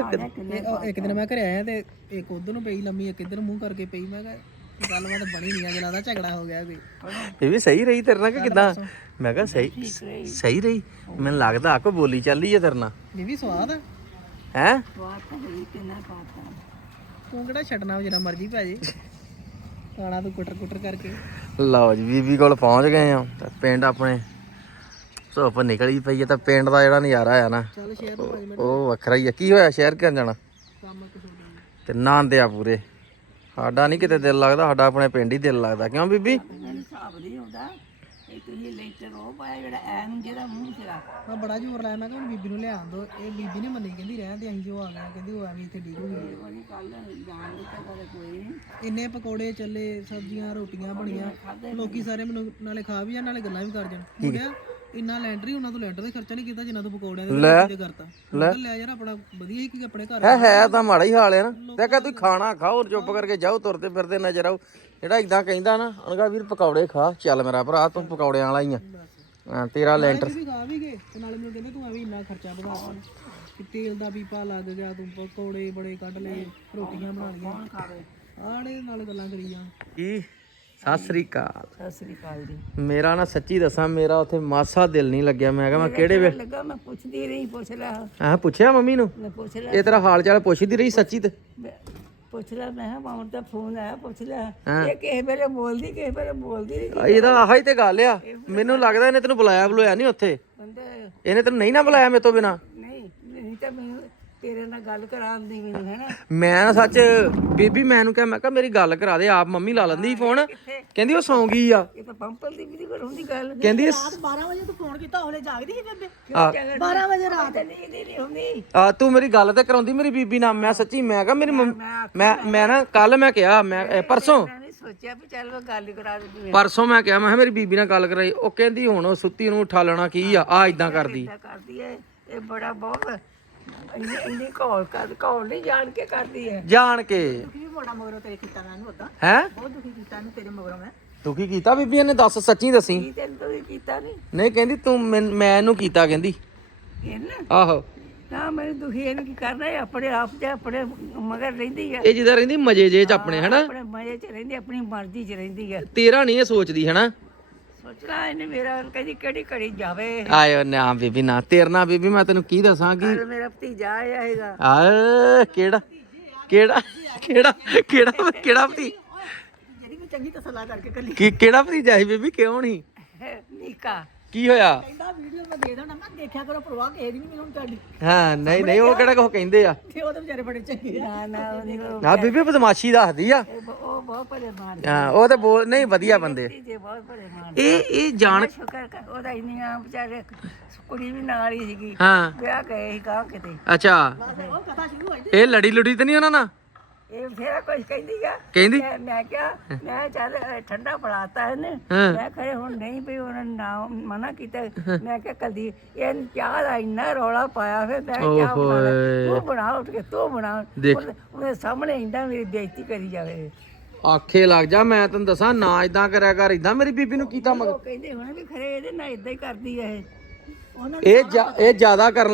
Speaker 5: ਇੱਕ ਦਿਨ ਮੈਂ ਘਰੇ ਆਇਆ ਤੇ ਇੱਕ ਉਧਰ ਨੂੰ ਪਈ ਲੰਮੀ ਇੱਕ ਇੱਧਰ ਮੂੰਹ ਕਰਕੇ ਪਈ। ਮੈਂ ਕਿਹਾ ਗੱਲਬਾਤ ਬਣੀ ਨਹੀਂ ਆ ਜਲਾਦਾ ਝਗੜਾ ਹੋ ਗਿਆ ਕੋਈ।
Speaker 1: ਇਹ ਵੀ ਸਹੀ ਰਹੀ ਤੇਰੇ ਨਾਲ ਕਿ ਕਿਦਾਂ? ਮੈਂ ਕਿਹਾ ਸਹੀ ਸਹੀ ਰਹੀ? ਮੈਨੂੰ ਲੱਗਦਾ ਕੋਈ ਬੋਲੀ ਚੱਲੀ ਆ ਤੇਰੇ ਨਾਲ।
Speaker 5: ਇਹ ਵੀ ਸਵਾਦ ਆ।
Speaker 1: ਹੈ?
Speaker 7: ਬਾਤ ਤਾਂ ਹੋਈ ਕਿੰਨਾ ਪਾਤਾ
Speaker 5: ਤੂੰ ਕਿਹੜਾ ਛੱਡਣਾ ਜਿੰਨਾ ਮਰਜ਼ੀ ਪੈ ਜੇ। ਖਾਣਾ ਤੂੰ ਕੁੱਟਰ ਕੁੱਟਰ ਕਰਕੇ।
Speaker 1: ਲਓ ਜੀ ਬੀਬੀ ਕੋਲ ਪਹੁੰਚ ਗਏ ਆ। ਪਿੰਡ ਆਪਣੇ ਧੁੱਪ ਨਿਕਲੀ ਪਈ ਆ ਤਾਂ ਪਿੰਡ ਦਾ ਜਿਹੜਾ ਨਜ਼ਾਰਾ ਆ ਨਾ
Speaker 5: ਨੂੰ
Speaker 1: ਉਹ ਵੱਖਰਾ ਹੀ ਆ। ਕੀ ਹੋਇਆ? ਸ਼ਹਿਰ ਕਿਉਂ ਜਾਣਾ?
Speaker 5: ਹੋ
Speaker 1: ਤੇ ਨਾਂਦੇ ਆ ਪੂਰੇ। ਸਾਡਾ ਨਹੀਂ ਕਿਤੇ ਦਿਲ ਲੱਗਦਾ ਸਾਡਾ ਆਪਣੇ ਪਿੰਡ ਹੀ ਦਿਲ ਲੱਗਦਾ। ਕਿਉਂ ਬੀਬੀ?
Speaker 7: ਮੈਨੂੰ ਹਿਸਾਬ ਨਹੀਂ ਆਉਂਦਾ। ਇਹ ਤੁਸੀਂ ਲੈਟਰ ਉਹ ਪਾਇਆ ਜਿਹੜਾ ਐ ਨੂੰ ਜਿਹੜਾ ਮੂੰਹ ਸਿਰਾ
Speaker 5: ਮੈਂ ਬੜਾ ਜ਼ੋਰ ਲਾਇਆ ਮੈਂ ਕਿਹਾ ਹੁਣ ਬੀਬੀ ਨੂੰ ਲਿਆ ਦੋ। ਇਹ ਬੀਬੀ ਨੇ ਮੰਨੀ ਕਹਿੰਦੀ ਰਹਿਣ ਦੇ ਅਸੀਂ ਜੋ ਆ ਗਏ ਕਹਿੰਦੀ ਉਹ ਐਵੇਂ ਇੱਥੇ ਡਿੱਗੂਗੀ
Speaker 7: ਉਹਨੇ ਕੱਲ ਜਾਣ ਦਿੱਤਾ ਕਦੇ ਕੋਈ ਨਹੀਂ
Speaker 5: ਇੰਨੇ ਪਕੌੜੇ ਚੱਲੇ ਸਬਜ਼ੀਆਂ ਰੋਟੀਆਂ ਬਣੀਆਂ। ਲੋਕੀ ਸਾਰੇ ਮੈਨੂੰ ਨਾਲੇ ਖਾ ਵੀ ਜਾਣ ਨਾਲੇ ਗੱਲਾਂ ਵੀ ਕਰ ਜਾਣ। ਮੁੰਡਿਆ ਇੰਨਾ ਲੈਂਟਰੀ ਉਹਨਾਂ ਤੋਂ ਲੈਂਟਰ ਦੇ ਖਰਚਾ ਨਹੀਂ ਕੀਤਾ ਜਿੰਨਾ ਤੋਂ ਪਕੌੜਿਆਂ ਦੇ ਖਰਚੇ ਕਰਤਾ। ਲੈ। ਲੈ ਯਾਰ ਆਪਣਾ ਵਧੀਆ ਹੀ ਕੀ ਆਪਣੇ ਘਰ
Speaker 1: ਹੈ ਹੈ ਤਾਂ ਮਾੜਾ ਹੀ ਹਾਲ ਹੈ ਨਾ। ਤੇ ਕਹ ਤੂੰ ਖਾਣਾ ਖਾਓ ਚੁੱਪ ਕਰਕੇ ਜਾਓ ਤੁਰਦੇ ਫਿਰਦੇ ਨਜ਼ਰ ਆਓ। ਜਿਹੜਾ ਇਦਾਂ ਕਹਿੰਦਾ ਨਾ ਉਹਨੇ ਕਹਾ ਵੀਰ ਪਕੌੜੇ ਖਾ ਚੱਲ ਮੇਰਾ ਭਰਾ ਤੂੰ ਪਕੌੜਿਆਂ ਵਾਲਾ ਹੀ ਆ। ਹਾਂ, ਤੇਰਾ ਲੈਂਟਰ।
Speaker 5: ਵੀ ਖਾ ਵੀ ਗਏ? ਤੇ ਨਾਲੇ ਮੈਨੂੰ ਕਹਿੰਦੇ ਤੂੰ ਐਵੇਂ ਇੰਨਾ ਖਰਚਾ ਵਧਾਤਾ ਕਿ ਤੇਲ ਦਾ ਪੀਪਾ ਲੱਗ ਗਿਆ ਤੂੰ ਪਕੌੜੇ ਬੜੇ ਕੱਢ ਲਏ ਰੋਟੀਆਂ ਬਣਾ ਲਈਆਂ। ਆੜੇ ਨਾਲ ਗੱਲਾਂ ਕਰੀ ਜਾਂ
Speaker 1: ਕੀ? ਸਤਿ ਸ੍ਰੀ ਅਕਾਲ।
Speaker 7: ਸਤਿ ਸ੍ਰੀ ਅਕਾਲ ਜੀ।
Speaker 1: ਮੇਰਾ ਨਾ ਸੱਚੀ ਦੱਸਾਂ ਮੇਰਾ ਉੱਥੇ ਮਾਸਾ ਦਿਲ ਨਹੀਂ ਲੱਗਿਆ। ਮੈਂ ਕਿਹਾ ਮੈਂ ਕਿਹੜੇ ਵੇ
Speaker 7: ਲੱਗਾ ਮੈਂ ਪੁੱਛਦੀ ਰਹੀ ਪੁੱਛ ਲੈ।
Speaker 1: ਆ ਪੁੱਛਿਆ ਮੰਮੀ ਨੂੰ?
Speaker 7: ਮੈਂ ਪੁੱਛ ਲੈ।
Speaker 1: ਇਹ ਤੇਰਾ ਹਾਲ ਚਾਲ ਪੁੱਛਦੀ ਰਹੀ ਸੱਚੀ ਤੇ।
Speaker 7: ਮੈਂ ਪੁੱਛ ਲੈ ਮੈਂ ਮਾਮਾ ਦਾ ਫੋਨ ਆਇਆ ਪੁੱਛ ਲੈ। ਇਹ ਕਿਸੇ ਵੇਲੇ ਬੋਲਦੀ ਕਿਸੇ ਵੇਲੇ ਬੋਲਦੀ ਨਹੀਂ
Speaker 1: ਇਹਦਾ ਆਹ ਹੀ ਤੇ ਗੱਲ ਆ। ਮੈਨੂੰ ਲੱਗਦਾ ਇਹਨੇ ਤੈਨੂੰ ਬੁਲਾਇਆ ਬੁਲਾਇਆ ਨਹੀਂ ਉੱਥੇ। ਇਹਨੇ ਤੈਨੂੰ ਨਹੀਂ ਨਾ ਬੁਲਾਇਆ ਮੇਰੇ ਤੋਂ ਬਿਨਾ।
Speaker 7: ਨਹੀਂ ਨਹੀਂ ਤਾਂ ਮੈਨੂੰ ਤੇਰੇ ਨਾਲ ਗੱਲ ਕਰਾਉਂਦੀ ਮੈਨੂੰ ਹੈ ਨਾ
Speaker 1: ਮੈਂ ਨਾ ਸੱਚ ਬੀਬੀ ਮੈਨੂੰ ਕਿਹਾ ਮੈਂ ਕਿਹਾ ਮੇਰੀ ਗੱਲ ਕਰਾ ਦੇ ਆਪ ਮੰਮੀ ਲਾ ਲੈਂਦੀ ਫੋਨ ਕਹਿੰਦੀ ਉਹ ਸੌਂ ਗਈ ਆ।
Speaker 7: ਇਹ ਤਾਂ ਪੰਪਲ ਦੀ ਵੀ ਕੋਲ ਹੁੰਦੀ ਗੱਲ।
Speaker 1: ਕਹਿੰਦੀ
Speaker 5: ਰਾਤ 12 ਵਜੇ ਤੂੰ ਫੋਨ ਕੀਤਾ ਉਹਨੇ ਜਾਗਦੀ ਸੀ ਬੇਬੇ।
Speaker 1: ਆ।
Speaker 7: 12 ਵਜੇ ਰਾਤ। ਨਹੀਂ ਨਹੀਂ ਹੁੰਦੀ
Speaker 1: ਆ ਤੂੰ ਮੇਰੀ ਗੱਲ ਤੇ ਕਰਾਉਂਦੀ ਮੇਰੀ ਬੀਬੀ ਨਾਲ। ਮੈਂ ਸੱਚੀ ਮੈਂ ਕਿਹਾ ਮੇਰੀ ਮੰਮ- ਮੈਂ ਮੈਂ ਨਾ ਕੱਲ ਮੈਂ ਕਿਹਾ ਮੈਂ ਇਹ ਪਰਸੋਂ।
Speaker 7: ਮੈਂ ਨਹੀਂ ਸੋਚਿਆ ਵੀ ਚੱਲ ਮੈਂ ਗੱਲ ਹੀ ਕਰਾ ਦਿੰਦੀ
Speaker 1: ਪਰਸੋਂ ਮੈਂ ਕਿਹਾ ਮੈਂ ਕਿਹਾ ਮੇਰੀ ਬੀਬੀ ਨਾਲ ਗੱਲ ਕਰਾਈ। ਉਹ ਕਹਿੰਦੀ ਹੁਣ ਉਹ ਸੁੱਤੀ ਨੂੰ ਉਠਾ ਲੈਣਾ ਕੀ ਆ? ਆ ਇਦਾਂ ਕਰਦੀ।
Speaker 7: ਏਦਾਂ ਕਰਦੀ ਹੈ ਇਹ ਬੜਾ ਬਹੁਤ ਇੰਨੀ ਇੰਨੀ ਕੌਲ ਕਰ ਕੌਲ ਨਹੀਂ ਜਾਣ ਕੇ ਕਰਦੀ ਹੈ।
Speaker 1: ਜਾਣ ਕੇ?
Speaker 5: ਕੀ ਮੋੜਾ ਮਗਰੋਂ ਤੇਰੇ ਕੀਤਾ ਮੈਂ ਉਹਨੂੰ ਉਦਾਂ
Speaker 1: ਹੈ?
Speaker 5: ਬਹੁਤ ਦੁਖੀ ਕੀਤਾ ਇਹਨੂੰ ਤੇਰੇ ਮਗਰੋਂ ਮੈਂ।
Speaker 1: ਦੁਖੀ ਕੀਤਾ? ਬੀਬੀ ਇਹਨੇ ਦੱਸ ਸੱਚੀ ਦੱਸੀ।
Speaker 7: ਕੀ ਤੈਨੂੰ ਤੁਸੀਂ ਕੀਤਾ ਨਹੀਂ।
Speaker 1: ਨਹੀਂ ਕਹਿੰਦੀ ਤੂੰ ਮੈਨ- ਮੈਂ ਇਹਨੂੰ ਕੀਤਾ ਕਹਿੰਦੀ।
Speaker 7: ਇਹਨੇ?
Speaker 1: ਆਹੋ।
Speaker 7: ਨਾ ਮੈਨੂੰ ਦੁਖੀ ਇਹਨੂੰ ਕੀ ਕਰਨਾ ਹੈ? ਆਪਣੇ ਆਪ ਤੇ ਆਪਣੇ ਮਗਰ ਰਹਿੰਦੀ ਹੈ।
Speaker 1: ਇਹ ਜਿੱਦਾਂ ਰਹਿੰਦੀ ਮਜੇ ਜੇ ਚ ਆਪਣੇ ਹਨਾ?
Speaker 7: ਆਪਣੇ ਮਜ਼ੇ 'ਚ ਰਹਿੰਦੀ ਆਪਣੀ ਮਰਜ਼ੀ 'ਚ ਰਹਿੰਦੀ ਹੈ।
Speaker 1: ਤੇਰਾ ਨਹੀਂ ਇਹ ਸੋਚਦੀ ਹਨਾ?
Speaker 7: ਸੋਚਣਾ ਇਹਨੇ ਮੇਰਾ ਕਹਿੰਦੀ ਕਿਹੜੀ ਘੜੀ ਜਾਵੇ
Speaker 1: ਆਇਓ ਨਾ ਬੀਬੀ ਨਾ ਤੇਰੇ ਨਾਲ ਬੀਬੀ ਮੈਂ ਤੈਨੂੰ ਕੀ ਦੱਸਾਂ ਕਿ
Speaker 7: ਪਰ ਮੇਰਾ ਭਤੀਜਾ ਆਇਆ ਹੈਗਾ।
Speaker 1: ਆ ਕਿਹੜਾ ਕਿਹੜਾ ਕਿਹੜਾ ਕਿਹੜਾ ਕਿਹੜਾ ਭਤੀ
Speaker 5: ਜਿਹੜੀ ਮੈਂ ਚੰਗੀ ਤਸੱਲਾ ਕਰਕੇ ਕੱਲੀ।
Speaker 1: ਕੀ ਕਿਹੜਾ ਭਤੀਜਾ ਸੀ ਬੀਬੀ? ਕਿਉਂ ਨਹੀਂ?
Speaker 7: ਨੀਕਾ।
Speaker 1: ਕੀ ਹੋਇਆ?
Speaker 5: ਕਹਿੰਦਾ ਵੀਡੀਓ ਮੈਂ ਦੇ ਦੇਣਾ ਮੈਂ ਦੇਖਿਆ ਕਰੋ ਪ੍ਰਵਾਹ ਕਿਸੇ ਦੀ ਨਹੀਂ ਮੈਨੂੰ ਤੁਹਾਡੀ।
Speaker 1: ਹਾਂ ਨਹੀਂ ਨਹੀਂ ਉਹ ਕਿਹੜਾ ਕੋ ਕਹਿੰਦੇ ਆ?
Speaker 5: ਤੇ ਉਹਦੇ ਵਿਚਾਰੇ ਬੜੇ ਚੰਗੇ ਆ।
Speaker 7: ਨਾ ਨਾ ਉਹਦੀ ਉਹ
Speaker 1: ਨਾ ਬੀਬੀ ਬਦਮਾਸ਼ੀ ਦੱਸਦੀ ਆ।
Speaker 7: ਉਹ ਬ- ਉਹ ਬਹੁਤ ਭਲੇ ਮਾਰ
Speaker 1: ਹਾਂ ਉਹ ਤੇ ਬੋਲ ਨਹੀਂ ਵਧੀਆ ਬੰਦੇ
Speaker 7: ਭਤੀਜੇ ਬਹੁਤ ਭਲੇ ਮਾਰ
Speaker 1: ਇਹ ਇਹ ਜਾਣ
Speaker 7: ਸ਼ੁਕਰ ਕਰ ਉਹਦਾ ਇੰਨੀਆਂ ਵਿਚਾਰੇ ਕੁੜੀ ਵੀ ਨਾਲ ਹੀ ਸੀਗੀ।
Speaker 1: ਹਾਂ।
Speaker 7: ਵਿਆਹ ਗਏ ਸੀ ਗਾਂ ਕਿਤੇ।
Speaker 1: ਅੱਛਾ।
Speaker 5: ਉਹ ਕਥਾ ਸ਼ੁਰੂ ਹੋਈ
Speaker 1: ਇਹ ਲੜੀ ਲੁੜੀ ਤੇ ਨਹੀਂ ਉਹਨਾਂ ਨਾਲ?
Speaker 7: ਇਹ ਫੇਰ ਕੁਝ ਕਹਿੰਦੀ ਆ।
Speaker 1: ਕਹਿੰਦੀ?
Speaker 7: ਮੈਂ- ਮੈਂ ਕਿਹਾ ਮੈਂ ਚੱਲ ਅਹ, ਠੰਡਾ ਪੜਾਤਾ ਇਹਨੇ।
Speaker 1: ਹਾਂ।
Speaker 7: ਮੈਂ ਖਰੇ ਹੁਣ ਨਹੀਂ ਵੀ ਉਹਨਾਂ ਨੇ ਨਾ ਮਨਾ ਕੀਤਾ। ਮੈਂ ਕਿਹਾ ਕਦੀ ਇਹ ਚਾਹ ਦਾ ਇੰਨਾ ਰੌਲਾ ਪਾਇਆ ਫਿਰ ਮੈਂ ਕਿਹਾ ਚਾਹ ਬਣਾ ਲੈ। ਤੂੰ ਬਣਾ ਉੱਠ ਕੇ ਤੂੰ ਬਣਾ।
Speaker 1: ਦੇਖ।
Speaker 7: ਉਹਦੇ- ਉਹਦੇ ਸਾਹਮਣੇ ਇੰਦਾ ਮੇਰੀ ਬੇਇੱਜ਼ਤੀ ਕਰੀ ਜਾਵੇ।
Speaker 1: ਆਖੇ ਲੱਗ ਜਾ ਮੈਂ ਤੈਨੂੰ ਦੱਸਾਂ ਨਾ ਇਦਾਂ ਕਰਿਆ ਕਰ। ਇਦਾਂ ਮੇਰੀ ਬੀਬੀ ਨੂੰ ਕੀਤਾ ਮਗ
Speaker 7: ਉਹ ਕਹਿੰਦੇ ਹੁਣ ਵੀ ਖਰੇ ਇਹਦੇ ਨਾਲ ਇਦਾਂ ਹੀ ਕਰਦੀ ਆ ਇਹ। ਉਹਨਾਂ
Speaker 1: ਇਹ ਜ਼ਿਆਦਾ ਕਰ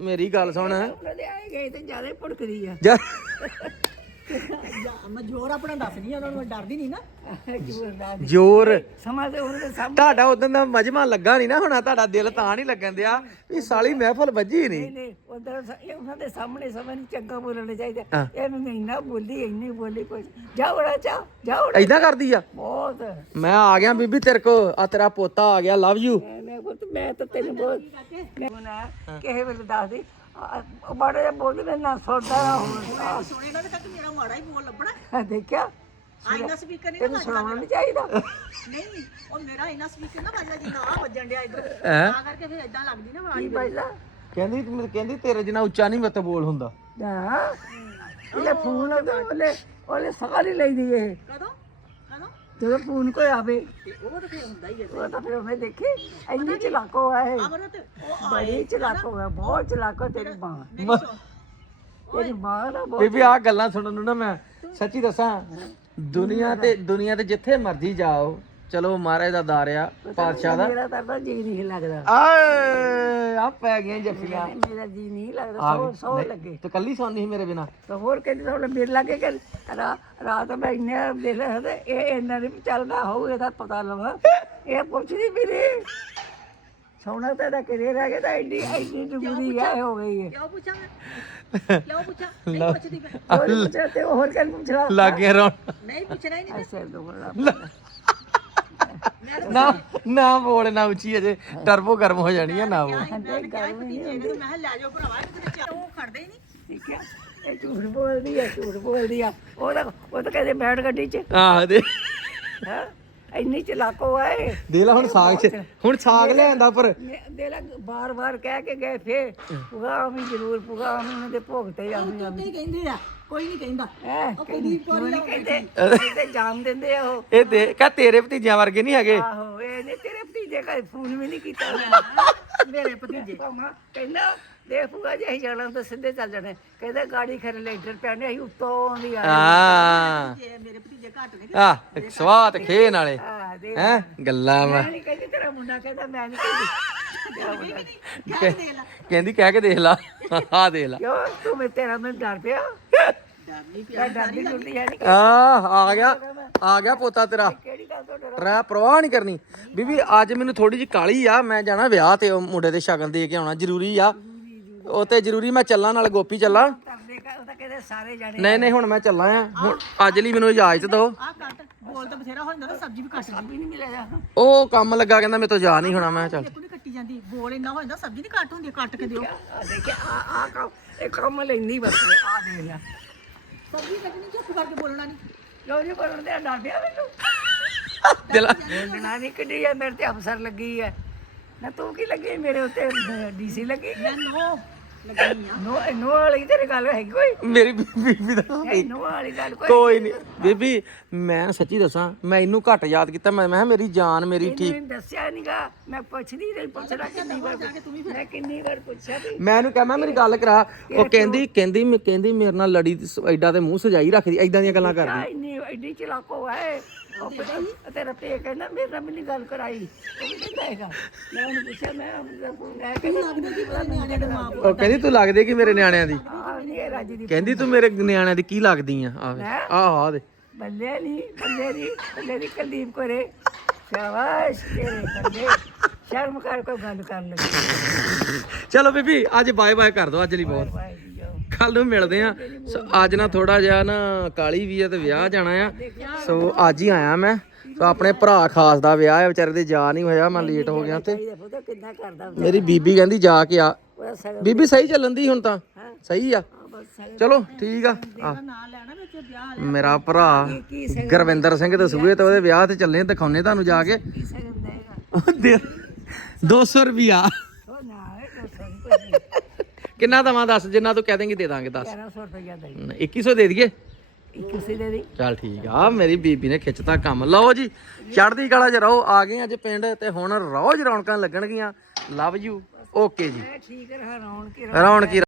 Speaker 1: ਮੇਰੀ ਗੱਲ ਸੁਣ।
Speaker 7: ਉਹਨਾਂ ਦੇ ਆਏ ਗਏ ਤੇ ਜ਼ਿਆਦਾ ਹੀ ਭੁੜਕਦੀ ਆ।
Speaker 1: ਜਾ-
Speaker 5: ਮੈਂ ਜ਼ੋਰ ਆਪਣਾ ਦੱਸਣੀ ਆ ਉਹਨਾਂ ਨੂੰ ਮੈਂ ਡਰਦੀ ਨਹੀਂ ਨਾ।
Speaker 7: ਜ਼ੋਰਦਾਰ
Speaker 1: ਜ਼ੋਰ।
Speaker 7: ਸਮਾਂ ਤੇ ਉਹਨਾਂ ਦੇ ਸਾਹਮਣੇ
Speaker 1: ਤੁਹਾਡਾ ਉਦੋਂ ਦਾ ਮਜਮਾ ਲੱਗਾ ਨਹੀਂ ਨਾ ਹੋਣਾ ਤੁਹਾਡਾ ਦਿਲ ਤਾਂ ਨਹੀਂ ਲੱਗਣ ਦਿਆ ਵੀ ਸਾਲੀ ਮਹਿਫਲ ਵੱਜੀ ਨਹੀਂ।
Speaker 7: ਨਹੀਂ ਉਧਰ ਉਹਨਾਂ ਦੇ ਸਾਹਮਣੇ ਸਮਝ ਨਹੀਂ ਚੰਗਾ ਬੋਲਣਾ
Speaker 1: ਹਾਂ।
Speaker 7: ਚਾਹੀਦਾ। ਇਹਨੂੰ ਨਹੀਂ ਇੰਨਾ ਬੋਲੀ ਇੰਨੀ ਬੋਲੀ ਕੁਝ ਜਾਉੜਾ ਚਾ ਜਾਉੜਾ
Speaker 1: ਐਦਾਂ ਕਰਦੀ ਆ?
Speaker 7: ਬਹੁਤ।
Speaker 1: ਮੈਂ ਆ ਗਿਆ ਬੀਬੀ ਤੇਰੇ ਕੋ ਆ ਤੇਰਾ ਪੋਤਾ ਆ ਗਿਆ ਲਵ ਯੂ
Speaker 7: ਮੈਂ ਮੈਂ ਪੁੱਤ ਮੈਂ ਤਾਂ ਤੈਨੂੰ ਬਹੁਤ ਮੈਂ ਕਿਸੇ ਵੇਲੇ ਦੱਸਦੀ ਬੜਾ ਜਿਹਾ ਬੋਲਦੀ ਮੈਂ ਨਾ ਸੁਣਦਾ ਨਾ ਹੋਰ
Speaker 5: ਸੁਣੇ ਨਾ ਤੇ ਤੱਕ ਮੇਰਾ ਮਾੜਾ ਹੀ ਬੋਲ ਲੱਭਣਾ।
Speaker 7: ਦੇਖਿਆ?
Speaker 5: ਆਇਨਾ ਸਪੀਕਰ ਨਹੀਂ
Speaker 7: ਤੈਨੂੰ ਸੁਣਾਉਣਾ ਨਹੀਂ ਚਾਹੀਦਾ।
Speaker 5: ਨਹੀਂ ਉਹ ਮੇਰਾ ਇਨਾ ਸਪੀਕਰ ਨਾ ਵੱਜਦਾ ਜਿੰਨਾ ਆ ਵੱਜਣ ਡਿਆ ਇਧਰ।
Speaker 1: ਹੈ?
Speaker 5: ਤਾਂ ਕਰਕੇ ਫਿਰ ਇਦਾਂ ਲੱਗਦੀ ਨਾ ਆਵਾਜ਼
Speaker 7: ਕੀ ਬਾਈਲਾ
Speaker 1: ਕਹਿੰਦੀ ਤੂੰ- ਕਹਿੰਦੀ ਤੇਰੇ ਜਿੰਨਾ ਉੱਚਾ ਨਹੀਂ ਮਤ ਬੋਲ ਹੁੰਦਾ।
Speaker 7: ਨਾ ਇਹਲੇ ਫੋਨ ਉਹਦੇ ਸਾਰੀ ਇਹ।
Speaker 5: ਕਦੋਂ ਕਦੋਂ?
Speaker 7: ਜਦੋਂ ਫੋਨ ਕੋਈ ਆਵੇ ਉਹ ਤਾਂ ਫਿਰ ਹੁੰਦਾ ਹੀ ਹੈ ਉਹ ਤਾਂ ਫਿਰ ਮੈਂ ਦੇਖੀ ਇੰਨੀ ਚਲਾਕੋ ਹੈ ਬੜੀ ਚਲਾਕੋ ਹੈ ਬਹੁਤ ਚਲਾਕੋ ਤੇਰੀ ਮਾਂ। ਤੇਰੀ ਮਾਂ ਨਾ ਬਹੁਤ
Speaker 1: ਬੀਬੀ ਆ ਗੱਲਾਂ ਸੁਣਨ ਨੂੰ ਨਾ ਮੈਂ ਸੱਚੀ ਦੱਸਾਂ ਦੁਨੀਆ ਤੇ ਦੁਨੀਆ ਤੇ ਜਿੱਥੇ ਮਰਜ਼ੀ ਜਾਓ ਚਲੋ ਮਹਾਰਾਜ ਦਾ ਦਰ ਆ ਪਾਤਸ਼ਾਹ ਦਾ।
Speaker 7: ਮੇਰਾ ਤਾਂ ਜੀ ਨਹੀਂ ਲੱਗਦਾ।
Speaker 1: ਆਏ ਆ ਪੈ ਗਈਆਂ ਜੱਫੀਆਂ।
Speaker 7: ਮੇਰਾ ਜੀ ਨਹੀਂ ਲੱਗਦਾ ਸੌ। ਸੌ
Speaker 1: ਨਹੀਂ,
Speaker 7: ਲੱਗੇ।
Speaker 1: ਤੇ ਕੱਲੀ ਸੌਂਦੀ ਸੀ ਮੇਰੇ ਬਿਨਾ।
Speaker 7: ਤਾਂ ਹੋਰ ਕਹਿੰਦੇ ਸੌ ਮੇਰੇ ਲੱਗੇ ਕਿ ਰਾਤ ਮੈਂ ਇੰਨੇ ਦੇ ਰਿਹਾ ਤੇ ਇਹ ਇਹਨਾਂ ਨੇ ਵੀ ਚੱਲਦਾ ਹੋਊ ਇਹਦਾ ਪਤਾ ਲਵਾ। ਇਹ ਪੁੱਛਦੀ ਮੇਰੇ ਸੋਨਾ ਤੇ ਦਾ ਕਰੇ ਰਹਿ ਗਿਆ ਤਾਂ ਐਡੀ ਐਡੀ ਡੁੱਬਦੀ ਆ ਹੋ ਗਈ ਹੈ ਕਿਉਂ ਪੁੱਛਾਂ? ਕਿਉਂ ਪੁੱਛਾਂ? ਨਹੀਂ ਪੁੱਛਦੀ ਹੋਰ ਪੁੱਛਿਆ ਤੇ ਹੋਰ ਕਹਿੰਦੇ ਪੁੱਛਣਾ?
Speaker 1: ਲੱਗੇ ਰੌਣ।
Speaker 7: ਐਸੇ ਦੋੜਾ
Speaker 1: ਨਾ ਨਾ ਬੋਲ ਨਾ ਉੱਚੀ ਅਜੇ। ਟਰਬੋ ਗਰਮ ਹੋ ਜਾਣੀ ਆ ਨਾ ਬੋਲ।
Speaker 7: ਠੀਕ ਹੈ। ਇਹ ਝੂਠ ਬੋਲਦੀ ਹੈ ਝੂਠ ਬੋਲਦੀ ਆ। ਉਹ ਤਾਂ ਉਹ ਤਾਂ ਕਹਿੰਦੇ ਬੈਠ ਗੱਡੀ 'ਚ।
Speaker 1: ਆਹ ਦੇ।
Speaker 7: ਹੈ? ਇੰਨੀ ਚਲਾਕੋ ਹੈ
Speaker 1: ਦੇ ਲੈ ਹੁਣ ਸਾਗ ਚ ਹੁਣ ਸਾਗ ਲਿਆਂਦਾ ਪਰ
Speaker 7: ਦੇ ਲਾ ਬਾਰ ਬਾਰ ਕਹਿ ਕੇ ਗਏ ਫੇਰ। ਪੁਗਾ ਵੀ ਜ਼ਰੂਰ ਪੁਗਾ ਵੀ ਉਹਨਾਂ ਦੇ ਭੋਗ ਤੇ ਆਉਂਦੀ ਕਹਿੰਦੇ ਆ। ਕੋਈ ਨਹੀਂ ਕਹਿੰਦਾ। ਹੈ ਕੋਈ ਨਹੀਂ ਕਹਿੰਦੇ? ਕਹਿੰਦੇ ਜਾਣ ਦਿੰਦੇ ਆ ਉਹ।
Speaker 1: ਇਹ ਦੇ ਕਹ ਤੇਰੇ ਭਤੀਜਿਆਂ ਵਰਗੇ ਨਹੀਂ ਹੈਗੇ।
Speaker 7: ਆਹੋ ਇਹ ਨੇ ਤੇਰੇ ਭਤੀਜੇ ਕਾ ਫੋਨ ਵੀ ਨਹੀਂ ਕੀਤਾ ਮੇਰੇ ਭਤੀਜੇ। ਕਹਿੰਦਾ ਦੇਖ ਪੁਗਾ ਜੇ ਅਸੀਂ ਜਾਣਾ ਤਾਂ ਸਿੱਧੇ ਚੱਲ ਜਾਣੇ। ਕਹਿੰਦਾ ਗਾੜੀ ਖਰੇ ਲੈਂਟਰ ਪੈਣੇ ਅਸੀਂ ਉੱਤੋਂ ਦੀ ਆ।
Speaker 1: ਹਾਂ। ਮੇਰੇ ਭਤੀਜੇ ਘੱਟ ਨੇ ਆ ਸਵਾਤ ਖੇ ਨਾਲੇ।
Speaker 7: ਆ ਦੇ
Speaker 1: ਹੈ ਗੱਲਾਂ ਵਾ।
Speaker 7: ਮੈਂ ਨਹੀਂ ਕਹਿੰਦੀ ਤੇਰਾ ਮੁੰਡਾ ਕਹਿੰਦਾ ਮੈਂ ਨਹੀਂ ਕਹਿੰਦੀ।
Speaker 1: ਕਹਿੰਦੀ ਕਹਿ ਕੇ ਦੇਖ ਲਾ। ਆ ਦੇਖ ਲਾ।
Speaker 7: ਕਿਉਂ? ਤੂੰ ਮੈਂ ਤੇਰਾ ਮੈਂ ਡਰ ਪਿਆ। ਡਰ ਨਹੀਂ ਪਿਆ ਡਰ ਨਹੀਂ ਜੁੜਦੀ ਹੈ ਨਹੀਂ
Speaker 1: ਆ ਆ ਗਿਆ। ਆ ਗਿਆ ਪੋਤਾ ਤੇਰਾ।
Speaker 7: ਕਿਹੜੀ ਗੱਲ ਤੋਂ ਡਰ?
Speaker 1: ਤੇਰਾ ਪ੍ਰਵਾਹ ਨਹੀਂ ਕਰਨੀ। ਬੀਬੀ ਅੱਜ ਮੈਨੂੰ ਥੋੜੀ ਜਿਹੀ ਕਾਲੀ ਆ। ਮੈਂ ਜਾਣਾ ਵਿਆਹ ਤੇ ਉਹ ਮੁੰਡੇ ਦੇ ਸ਼ਗਨ ਦੇ ਕੇ ਆਉਣਾ। ਜ਼ਰੂਰੀ ਆ। ਉਹ ਤੇ ਜ਼ਰੂਰੀ ਮੈਂ ਚੱਲਾਂ ਨਾਲ ਗੋਪੀ ਚੱਲਾਂ। ਨਹੀਂ ਨਹੀਂ ਹੁਣ ਮੈਂ ਚੱਲਾਂ ਆ। ਹੁਣ ਅੱਜ ਲਈ ਮੈਨੂੰ ਇਜਾਜ਼ਤ ਦਿਓ।
Speaker 5: ਬੋਲ ਤਾਂ ਬਥੇਰਾ ਹੋ ਜਾਂਦਾ ਤਾਂ ਸਬਜ਼ੀ ਵੀ ਕੱਟ
Speaker 7: ਵੀ ਨਹੀਂ ਮਿਲਿਆ
Speaker 1: ਉਹ ਕੰਮ ਲੱਗਾ ਕਹਿੰਦਾ ਮੇਰੇ ਤੋਂ ਜਾ ਨਹੀਂ ਹੋਣਾ। ਮੈਂ ਕਿਹਾ ਚੱਲ।
Speaker 5: ਕੱਟੀ ਜਾਂਦੀ ਬੋਲ ਇੰਨਾ ਹੋ ਜਾਂਦਾ ਸਬਜ਼ੀ ਨਹੀਂ ਕੱਟ ਹੁੰਦੀ ਕੱਟ ਕੇ ਦਿਓ।
Speaker 7: ਆ ਦੇਖਿਆ ਆ ਆ ਕੰਮ ਇਹ ਕੰਮ ਲੈਂਦੀ ਬਸ ਆ। ਦੇ ਲੈ।
Speaker 5: ਸਬਜ਼ੀ ਕੱਟਣੀ ਚੁੱਪ ਕਰਕੇ ਬੋਲਣਾ ਨਹੀਂ
Speaker 7: ਲੋ ਜੀ ਬੋਲਣ ਦੇ ਡਰ ਪਿਆ ਮੈਨੂੰ।
Speaker 1: ਦਿਲ
Speaker 7: ਨਹੀਂ ਕਿੱਡੀ ਹੈ ਮੇਰੇ ਤੇ ਅਫਸਰ ਲੱਗੀ ਹੈ ਨਾ ਤੂੰ ਕੀ ਲੱਗੀ ਮੇਰੇ ਉੱਤੇ ਡੀਸੀ ਲੱਗੀ?
Speaker 5: ਨੋ ਲੱਗੀ ਆ।
Speaker 7: ਨੋ ਨੋ ਵਾਲੀ ਤੇਰੇ ਗੱਲ ਹੈ ਕੋਈ?
Speaker 1: ਮੇਰੀ ਬੀਬੀ ਦਾ
Speaker 7: ਨੋ ਵਾਲੀ ਗੱਲ ਕੋਈ
Speaker 1: ਕੋਈ ਨਹੀਂ। ਬੀਬੀ ਮੈਂ ਸੱਚੀ ਦੱਸਾਂ ਮੈਂ ਇਹਨੂੰ ਘੱਟ ਯਾਦ ਕੀਤਾ। ਮੈਂ ਮੈਂ ਕਿਹਾ ਮੇਰੀ ਜਾਨ ਮੇਰੀ ਠੀਕ।
Speaker 7: ਮੈਨੂੰ ਦੱਸਿਆ ਨਹੀਂਗਾ ਮੈਂ ਪੁੱਛਦੀ ਰਹੀ ਪੁੱਛਣਾ ਕਿੰਨੀ ਵਾਰ ਮੈਂ ਕਿੰਨੀ ਵਾਰ ਪੁੱਛਿਆ ਵੀ?
Speaker 1: ਮੈਂ ਇਹਨੂੰ ਕਿਹਾ ਮੈਂ ਮੇਰੀ ਗੱਲ ਕਰਾ। ਉਹ ਕਹਿੰਦੀ ਕਹਿੰਦੀ ਮੈਂ ਕਹਿੰਦੀ ਮੇਰੇ ਨਾਲ ਲੜੀ ਐਡਾ ਤੇ ਮੂੰਹ ਸਜਾਈ ਰੱਖਦੀ ਐਦਾਂ ਦੀਆਂ ਗੱਲਾਂ ਕਰਦੀ।
Speaker 7: ਆ ਇੰਨੀ ਐਡੀ ਚਲਾਕੋ ਹੈ। ਉਹ ਪਤਾ ਤੇਰਾ ਪੇ ਕਹਿੰਦਾ ਮੇਰੇ ਨਾਲ ਮੈਨੂੰ ਗੱਲ ਕਰਾਈ। ਉਹ ਵੀ ਕਹਿੰਦਾ ਹੈਗਾ ਮੈਂ ਉਹਨੂੰ ਪੁੱਛਿਆ ਮੈਂ ਮੈਂ ਕਹਿੰਦਾ ਲੱਗਦਾ ਕਿ ਪਤਾ ਨਿਆਣੇ ਦੇ ਮਾਂ
Speaker 1: ਉਹ ਕਹਿੰਦੀ ਤੂੰ ਲੱਗਦੀ ਕਿ ਮੇਰੇ ਨਿਆਣਿਆਂ ਦੀ?
Speaker 7: ਆ ਨਹੀਂ ਇਹ ਰਾਜੀ ਦੀ
Speaker 1: ਕਹਿੰਦੀ ਤੂੰ ਮੇਰੇ ਨਿਆਣਿਆਂ ਦੀ ਕੀ ਲੱਗਦੀ ਆ? ਆਹ ਵੇ। ਆਹ ਆ ਦੇ।
Speaker 7: ਬੱਲੇ ਨਹੀਂ ਬੱਲੇ ਨਹੀਂ ਬੱਲੇ ਦੀ ਕੁਲਦੀਪ ਕੋਰੇ। ਸ਼ਾਬਾਸ਼ ਤੇਰੇ ਬੱਲੇ। ਸ਼ਰਮ ਕਰ ਕੋਈ ਗੱਲ ਕਰ ਲੱਗੀ।
Speaker 1: ਚਲੋ ਬੀਬੀ ਅੱਜ ਬਾਏ ਬਾਏ ਕਰ ਦੋ ਅੱਜ ਲਈ ਬਹੁਤ। ਕੱਲ ਨੂੰ ਮਿਲਦੇ ਆ ਸੋ ਅੱਜ ਨਾ ਥੋੜਾ ਜਿਹਾ ਨਾ ਕਾਲੀ ਵੀ ਆ ਤੇ ਵਿਆਹ ਜਾਣਾ ਆ। ਸੋ ਅੱਜ ਹੀ ਆਇਆ ਮੈਂ। ਸੋ ਆਪਣੇ ਭਰਾ ਖਾਸ ਦਾ ਵਿਆਹ ਹੈ ਵਿਚਾਰੇ ਦੇ ਜਾ ਨਹੀਂ ਹੋਇਆ ਮੈਂ ਲੇਟ ਹੋ ਗਿਆ ਤੇ ਮੇਰੀ ਬੀਬੀ ਕਹਿੰਦੀ ਜਾ ਕੇ ਆ। ਬੀਬੀ ਸਹੀ ਚੱਲਣ ਦੀ ਹੁਣ ਤਾਂ। ਸਹੀ ਆ। ਚਲੋ ਠੀਕ ਆ। ਮੇਰਾ ਭਰਾ ਗੁਰਵਿੰਦਰ ਸਿੰਘ ਦਸੂਏ ਤੇ ਉਹਦੇ ਵਿਆਹ ਤੇ ਚੱਲੇ ਆ, ਦਿਖਾਉਣੇ ਤੁਹਾਨੂੰ ਜਾ ਕੇ।
Speaker 7: ਕੀ ਸਗਨ ਦੇਗਾ?
Speaker 1: ਉਹ ਦੇ 200 ਰੁਪਿਆ ਕਿੰਨਾ ਦਵਾਂ ਦੱਸ ਜਿੰਨਾ ਤੂੰ ਕਹਿ ਦੇਂਗੀ ਦੇ ਦਾਂਗੇ ਦੱਸ।
Speaker 7: 1100 ਰੁਪਇਆ ਦੇ
Speaker 1: 2100 ਦੇ ਦਈਏ?
Speaker 7: ਕਿਸੇ ਦੇ ਦੀ।
Speaker 1: ਚੱਲ ਠੀਕ ਆ ਮੇਰੀ ਬੀਬੀ ਨੇ ਖਿੱਚਤਾ ਕੰਮ। ਲਓ ਜੀ ਚੜ੍ਹਦੀ ਕਲਾ ਚ ਰਹੋ ਆ ਗਏ ਅੱਜ ਪਿੰਡ ਤੇ ਹੁਣ ਰੋਜ਼ ਰੌਣਕਾਂ ਲੱਗਣਗੀਆਂ। ਲਵ ਯੂ ਓਕੇ ਜੀ।
Speaker 7: ਠੀਕ ਰਹਾ ਰੌਣ ਕੇ
Speaker 1: ਰੌਣਕੀ